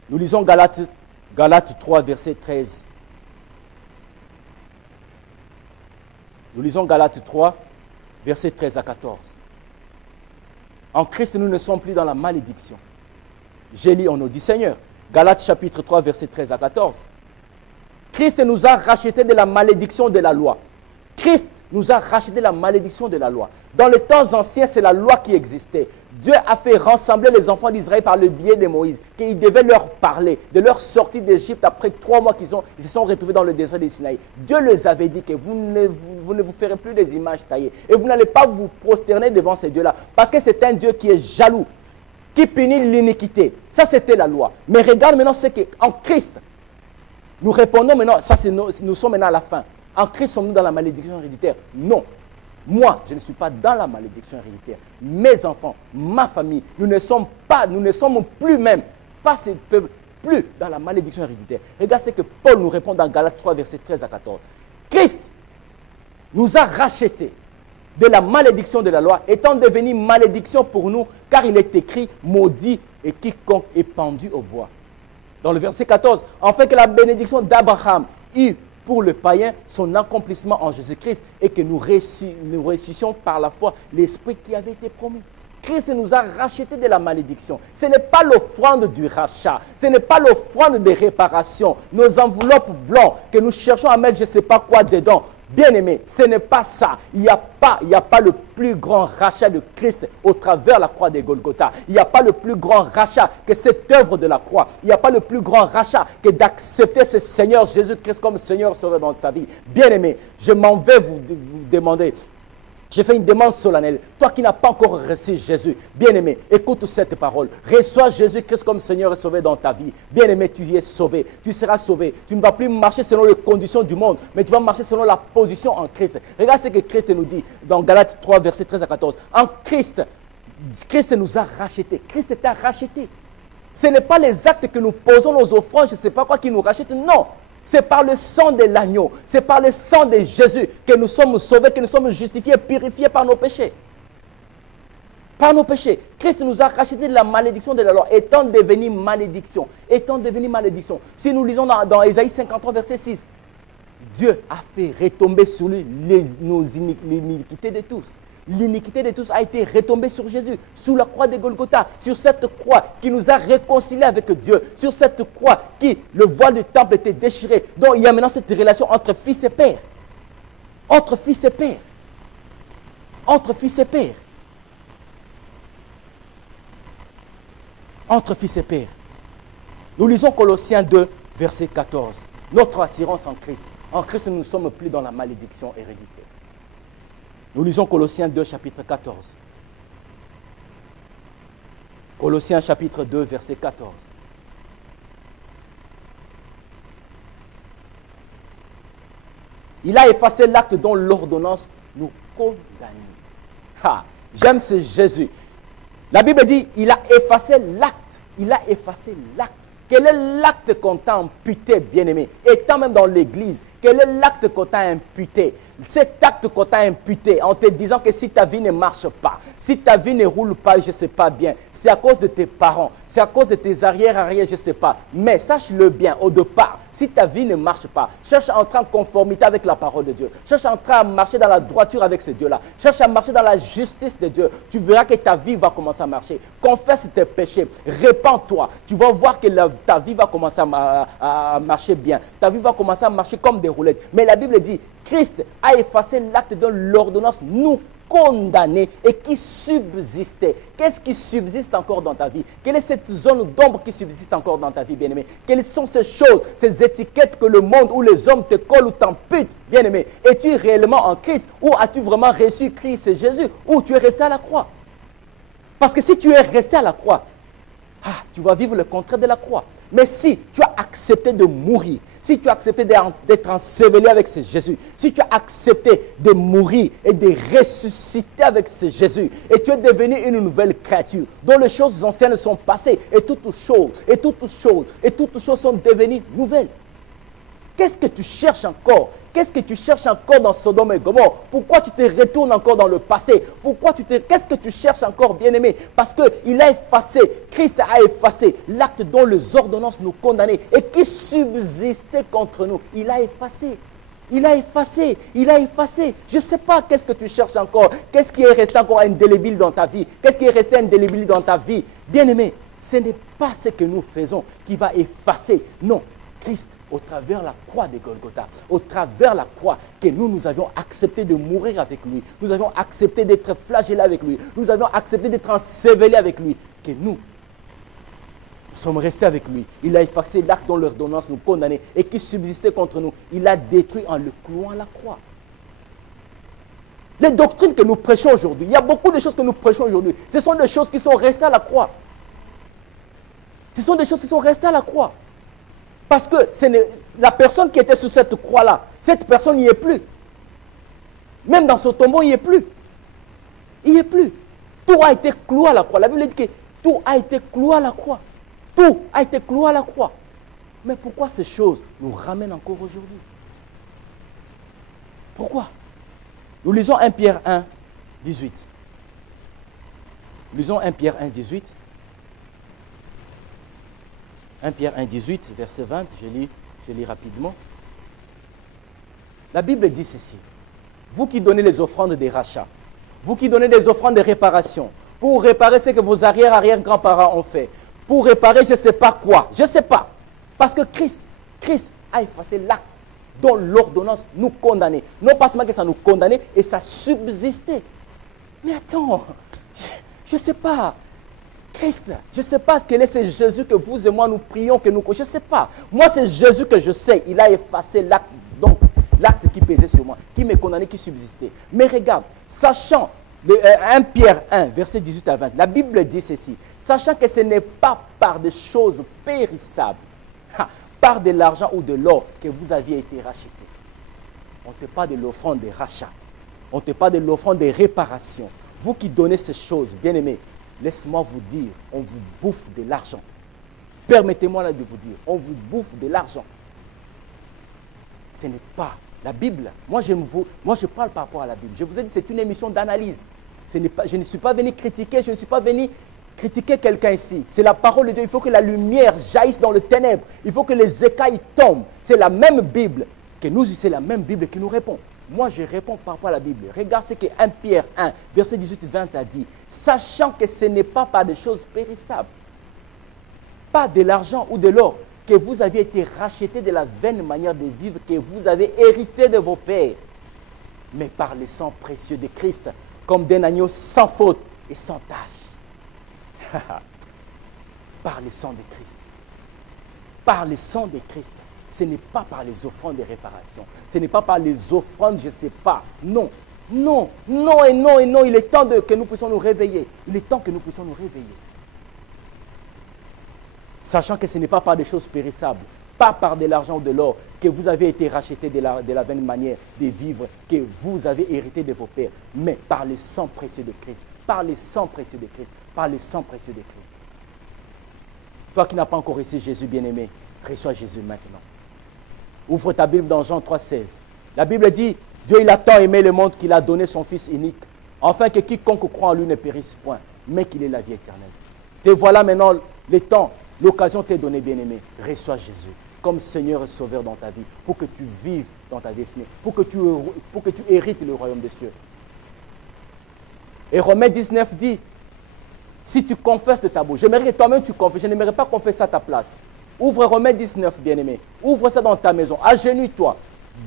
Nous lisons Galates 3, verset 13. Nous lisons Galates 3, versets 13 à 14. En Christ, nous ne sommes plus dans la malédiction. J'ai lu, on nous dit Seigneur. Galates chapitre 3, versets 13 à 14. Christ nous a rachetés de la malédiction de la loi. Christ nous a racheté de la malédiction de la loi. Dans les temps anciens, c'est la loi qui existait. Dieu a fait rassembler les enfants d'Israël par le biais de Moïse, qu'il devait leur parler de leur sortie d'Égypte après 3 mois qu'ils se sont retrouvés dans le désert de Sinaï. Dieu les avait dit que vous ne vous ferez plus des images taillées et vous n'allez pas vous prosterner devant ces dieux-là parce que c'est un Dieu qui est jaloux, qui punit l'iniquité. Ça, c'était la loi. Mais regarde maintenant ce qu'en Christ, nous répondons maintenant, nous sommes maintenant à la fin. En Christ, sommes-nous dans la malédiction héréditaire? Non. Moi, je ne suis pas dans la malédiction héréditaire. Mes enfants, ma famille, nous ne sommes plus même, pas ces peuples, plus dans la malédiction héréditaire. Regarde ce que Paul nous répond dans Galates 3, versets 13 à 14. Christ nous a rachetés de la malédiction de la loi, étant devenu malédiction pour nous, car il est écrit, maudit et quiconque est pendu au bois. Dans le verset 14, en fait que la bénédiction d'Abraham eut pour le païen son accomplissement en Jésus-Christ et que nous ressuscitions par la foi l'Esprit qui avait été promis. Christ nous a rachetés de la malédiction. Ce n'est pas l'offrande du rachat, ce n'est pas l'offrande de réparation, nos enveloppes blanches que nous cherchons à mettre je ne sais pas quoi dedans. Bien-aimés, ce n'est pas ça. Il n'y a pas le plus grand rachat de Christ au travers la croix de Golgotha. Il n'y a pas le plus grand rachat que cette œuvre de la croix. Il n'y a pas le plus grand rachat que d'accepter ce Seigneur Jésus-Christ comme Seigneur sauveur dans sa vie. Bien-aimés, je m'en vais vous demander. Je fais une demande solennelle. Toi qui n'as pas encore reçu Jésus, bien-aimé, écoute cette parole. Reçois Jésus-Christ comme Seigneur et Sauveur dans ta vie. Bien-aimé, tu y es sauvé. Tu seras sauvé. Tu ne vas plus marcher selon les conditions du monde, mais tu vas marcher selon la position en Christ. Regarde ce que Christ nous dit dans Galates 3, versets 13 à 14. En Christ, Christ nous a rachetés. Christ t'a racheté. Ce n'est pas les actes que nous posons, nos offrandes, je ne sais pas quoi, qui nous rachètent. Non. C'est par le sang de l'agneau, c'est par le sang de Jésus que nous sommes sauvés, que nous sommes justifiés, purifiés par nos péchés. Par nos péchés. Christ nous a rachetés de la malédiction de la loi, étant devenu malédiction. Étant devenu malédiction. Si nous lisons dans Ésaïe 53, verset 6, Dieu a fait retomber sur lui l'iniquité de tous. L'iniquité de tous a été retombée sur Jésus, sous la croix de Golgotha, sur cette croix qui nous a réconciliés avec Dieu, sur cette croix qui, le voile du temple était déchiré. Donc il y a maintenant cette relation entre fils et père. Entre fils et père. Entre fils et père. Entre fils et père. Nous lisons Colossiens 2, verset 14. Notre assurance en Christ. En Christ, nous ne sommes plus dans la malédiction héréditaire. Nous lisons Colossiens 2, chapitre 14. Colossiens chapitre 2, verset 14. Il a effacé l'acte dont l'ordonnance nous condamne. J'aime ce Jésus. La Bible dit, il a effacé l'acte. Il a effacé l'acte. Quel est l'acte qu'on t'a imputé, bien-aimé? Étant même dans l'église, quel est l'acte qu'on t'a imputé? Cet acte qu'on t'a imputé en te disant que si ta vie ne marche pas, si ta vie ne roule pas, je ne sais pas bien, c'est à cause de tes parents, c'est à cause de tes arrière-arrière, je ne sais pas. Mais sache-le bien, au départ, si ta vie ne marche pas, cherche à entrer en conformité avec la parole de Dieu. Cherche à entrer à marcher dans la droiture avec ce Dieu-là. Cherche à marcher dans la justice de Dieu. Tu verras que ta vie va commencer à marcher. Confesse tes péchés, répands-toi. Tu vas voir que ta vie va commencer à marcher bien. Ta vie va commencer à marcher comme des roulettes. Mais la Bible dit, Christ a effacé l'acte de l'ordonnance nous condamnés et qui subsistait. Qu'est-ce qui subsiste encore dans ta vie? Quelle est cette zone d'ombre qui subsiste encore dans ta vie, bien-aimé? Quelles sont ces choses, ces étiquettes que le monde ou les hommes te collent ou t'amputent, bien-aimé? Es-tu réellement en Christ ou as-tu vraiment reçu Christ et Jésus ou tu es resté à la croix? Parce que si tu es resté à la croix, tu vas vivre le contraire de la croix. Mais si tu as accepté de mourir, si tu as accepté d'être enseveli avec ce Jésus, si tu as accepté de mourir et de ressusciter avec ce Jésus, et tu es devenu une nouvelle créature, dont les choses anciennes sont passées, et toutes choses sont devenues nouvelles. Qu'est-ce que tu cherches encore? Qu'est-ce que tu cherches encore dans Sodome et Gomorrhe? Pourquoi tu te retournes encore dans le passé? Qu'est-ce que tu cherches encore, bien-aimé? Parce qu'il a effacé, Christ a effacé l'acte dont les ordonnances nous condamnaient et qui subsistait contre nous. Il a effacé. Il a effacé, il a effacé. Je ne sais pas qu'est-ce que tu cherches encore. Qu'est-ce qui est resté encore indélébile dans ta vie? Qu'est-ce qui est resté indélébile dans ta vie? Bien-aimé, ce n'est pas ce que nous faisons qui va effacer. Non, Christ, au travers la croix de Golgotha, au travers la croix, que nous avions accepté de mourir avec lui, nous avions accepté d'être flagellés avec lui, nous avions accepté d'être ensevelés avec lui, que nous sommes restés avec lui. Il a effacé l'acte dont l'ordonnance nous condamnait et qui subsistait contre nous. Il l'a détruit en le clouant à la croix. Les doctrines que nous prêchons aujourd'hui, il y a beaucoup de choses que nous prêchons aujourd'hui, ce sont des choses qui sont restées à la croix. Ce sont des choses qui sont restées à la croix. Parce que la personne qui était sur cette croix-là, cette personne n'y est plus. Même dans son tombeau, il n'y est plus. Il n'y est plus. Tout a été cloué à la croix. La Bible dit que tout a été cloué à la croix. Tout a été cloué à la croix. Mais pourquoi ces choses nous ramènent encore aujourd'hui? Pourquoi? Nous lisons 1 Pierre 1, 18. Lisons 1 Pierre 1, 18. 1 Pierre 1, 18, verset 20, je lis rapidement. La Bible dit ceci. Vous qui donnez les offrandes des rachats, vous qui donnez des offrandes de réparation, pour réparer ce que vos arrière-grands-parents ont fait, pour réparer je ne sais pas quoi, je ne sais pas. Parce que Christ a effacé l'acte dont l'ordonnance nous condamnait. Non pas seulement que ça nous condamnait, et ça subsistait. Mais attends, je ne sais pas. Christ, je ne sais pas quel est ce Jésus que vous et moi nous prions, que nous... Je ne sais pas. Moi, c'est Jésus que je sais. Il a effacé l'acte, donc l'acte qui pesait sur moi, qui me condamnait, qui subsistait. Mais regarde, sachant, 1 Pierre 1, verset 18 à 20, la Bible dit ceci, sachant que ce n'est pas par des choses périssables, par de l'argent ou de l'or que vous aviez été rachetés. On ne te parle de l'offrande des rachats. On ne te parle de l'offrande des réparations. Vous qui donnez ces choses, bien-aimés, laisse-moi vous dire, on vous bouffe de l'argent. Permettez-moi là de vous dire, on vous bouffe de l'argent. Ce n'est pas la Bible. Moi, je parle par rapport à la Bible. Je vous ai dit, c'est une émission d'analyse. Je ne suis pas venu critiquer, je ne suis pas venu critiquer quelqu'un ici. C'est la parole de Dieu. Il faut que la lumière jaillisse dans le ténèbre. Il faut que les écailles tombent. C'est la même Bible que nous, c'est la même Bible qui nous répond. Moi, je réponds par rapport à la Bible. Regarde ce que 1 Pierre 1, verset 18-20 a dit. Sachant que ce n'est pas par des choses périssables, pas de l'argent ou de l'or, que vous aviez été rachetés de la vaine manière de vivre que vous avez hérité de vos pères, mais par le sang précieux de Christ, comme d'un agneau sans faute et sans tache. Par le sang de Christ. Par le sang de Christ. Ce n'est pas par les offrandes de réparation. Ce n'est pas par les offrandes, je ne sais pas. Non, non, non et non et non. Il est temps que nous puissions nous réveiller. Il est temps que nous puissions nous réveiller. Sachant que ce n'est pas par des choses périssables, pas par de l'argent ou de l'or, que vous avez été rachetés de la vaine manière de vivre, que vous avez hérité de vos pères, mais par le sang précieux de Christ. Par le sang précieux de Christ. Par le sang précieux de Christ. Toi qui n'as pas encore reçu Jésus bien-aimé, reçois Jésus maintenant. Ouvre ta Bible dans Jean 3,16. La Bible dit, Dieu il a tant aimé le monde qu'il a donné son Fils unique, afin que quiconque croit en lui ne périsse point, mais qu'il ait la vie éternelle. Te voilà maintenant le temps, l'occasion t'est donnée, bien-aimé. Reçois Jésus comme Seigneur et Sauveur dans ta vie, pour que tu vives dans ta destinée, pour que tu hérites le royaume des cieux. Et Romains 19 dit, si tu confesses de ta bouche, j'aimerais que toi-même tu confesses, je n'aimerais pas confesser à ta place. Ouvre Romains 19, bien-aimé. Ouvre ça dans ta maison. Agenouille-toi.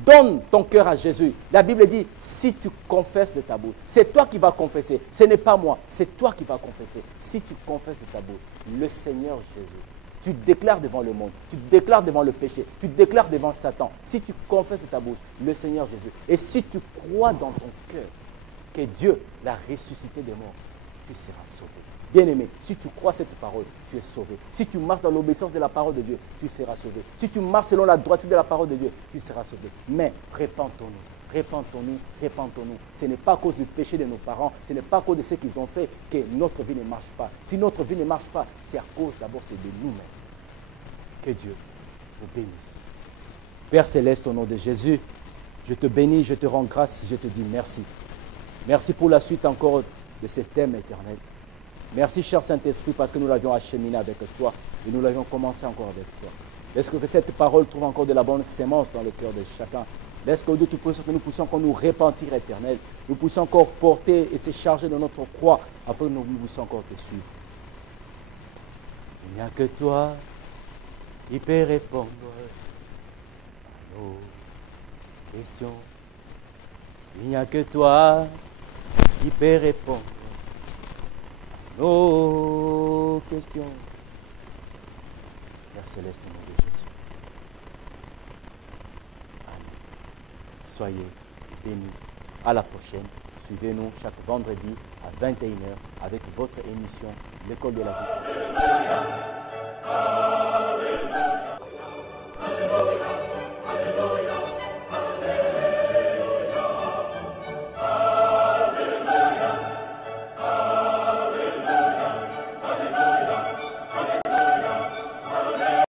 Donne ton cœur à Jésus. La Bible dit, si tu confesses de ta bouche, c'est toi qui vas confesser. Ce n'est pas moi, c'est toi qui vas confesser. Si tu confesses de ta bouche, le Seigneur Jésus, tu déclares devant le monde, tu déclares devant le péché, tu déclares devant Satan. Si tu confesses de ta bouche, le Seigneur Jésus, et si tu crois dans ton cœur que Dieu l'a ressuscité des morts, tu seras sauvé. Bien-aimé, si tu crois cette parole, tu es sauvé. Si tu marches dans l'obéissance de la parole de Dieu, tu seras sauvé. Si tu marches selon la droiture de la parole de Dieu, tu seras sauvé. Mais répentons-nous, répentons-nous, répentons-nous. Ce n'est pas à cause du péché de nos parents, ce n'est pas à cause de ce qu'ils ont fait que notre vie ne marche pas. Si notre vie ne marche pas, c'est à cause d'abord c'est de nous-mêmes. Que Dieu vous bénisse. Père Céleste, au nom de Jésus, je te bénis, je te rends grâce, je te dis merci. Merci pour la suite encore de ce thème éternel. Merci, cher Saint-Esprit, parce que nous l'avions acheminé avec toi et nous l'avions commencé encore avec toi. Laisse que cette parole trouve encore de la bonne sémence dans le cœur de chacun. Laisse que Dieu Tout-Puissant, que nous puissions encore nous repentir éternel. Nous puissions encore porter et se charger de notre croix afin que nous puissions encore te suivre. Il n'y a que toi qui peux répondre à nos questions. Il n'y a que toi qui peux répondre à nos questions. Père Céleste, au nom de Jésus. Amen. Soyez bénis. À la prochaine. Suivez-nous chaque vendredi à 21h avec votre émission L'école de la vie.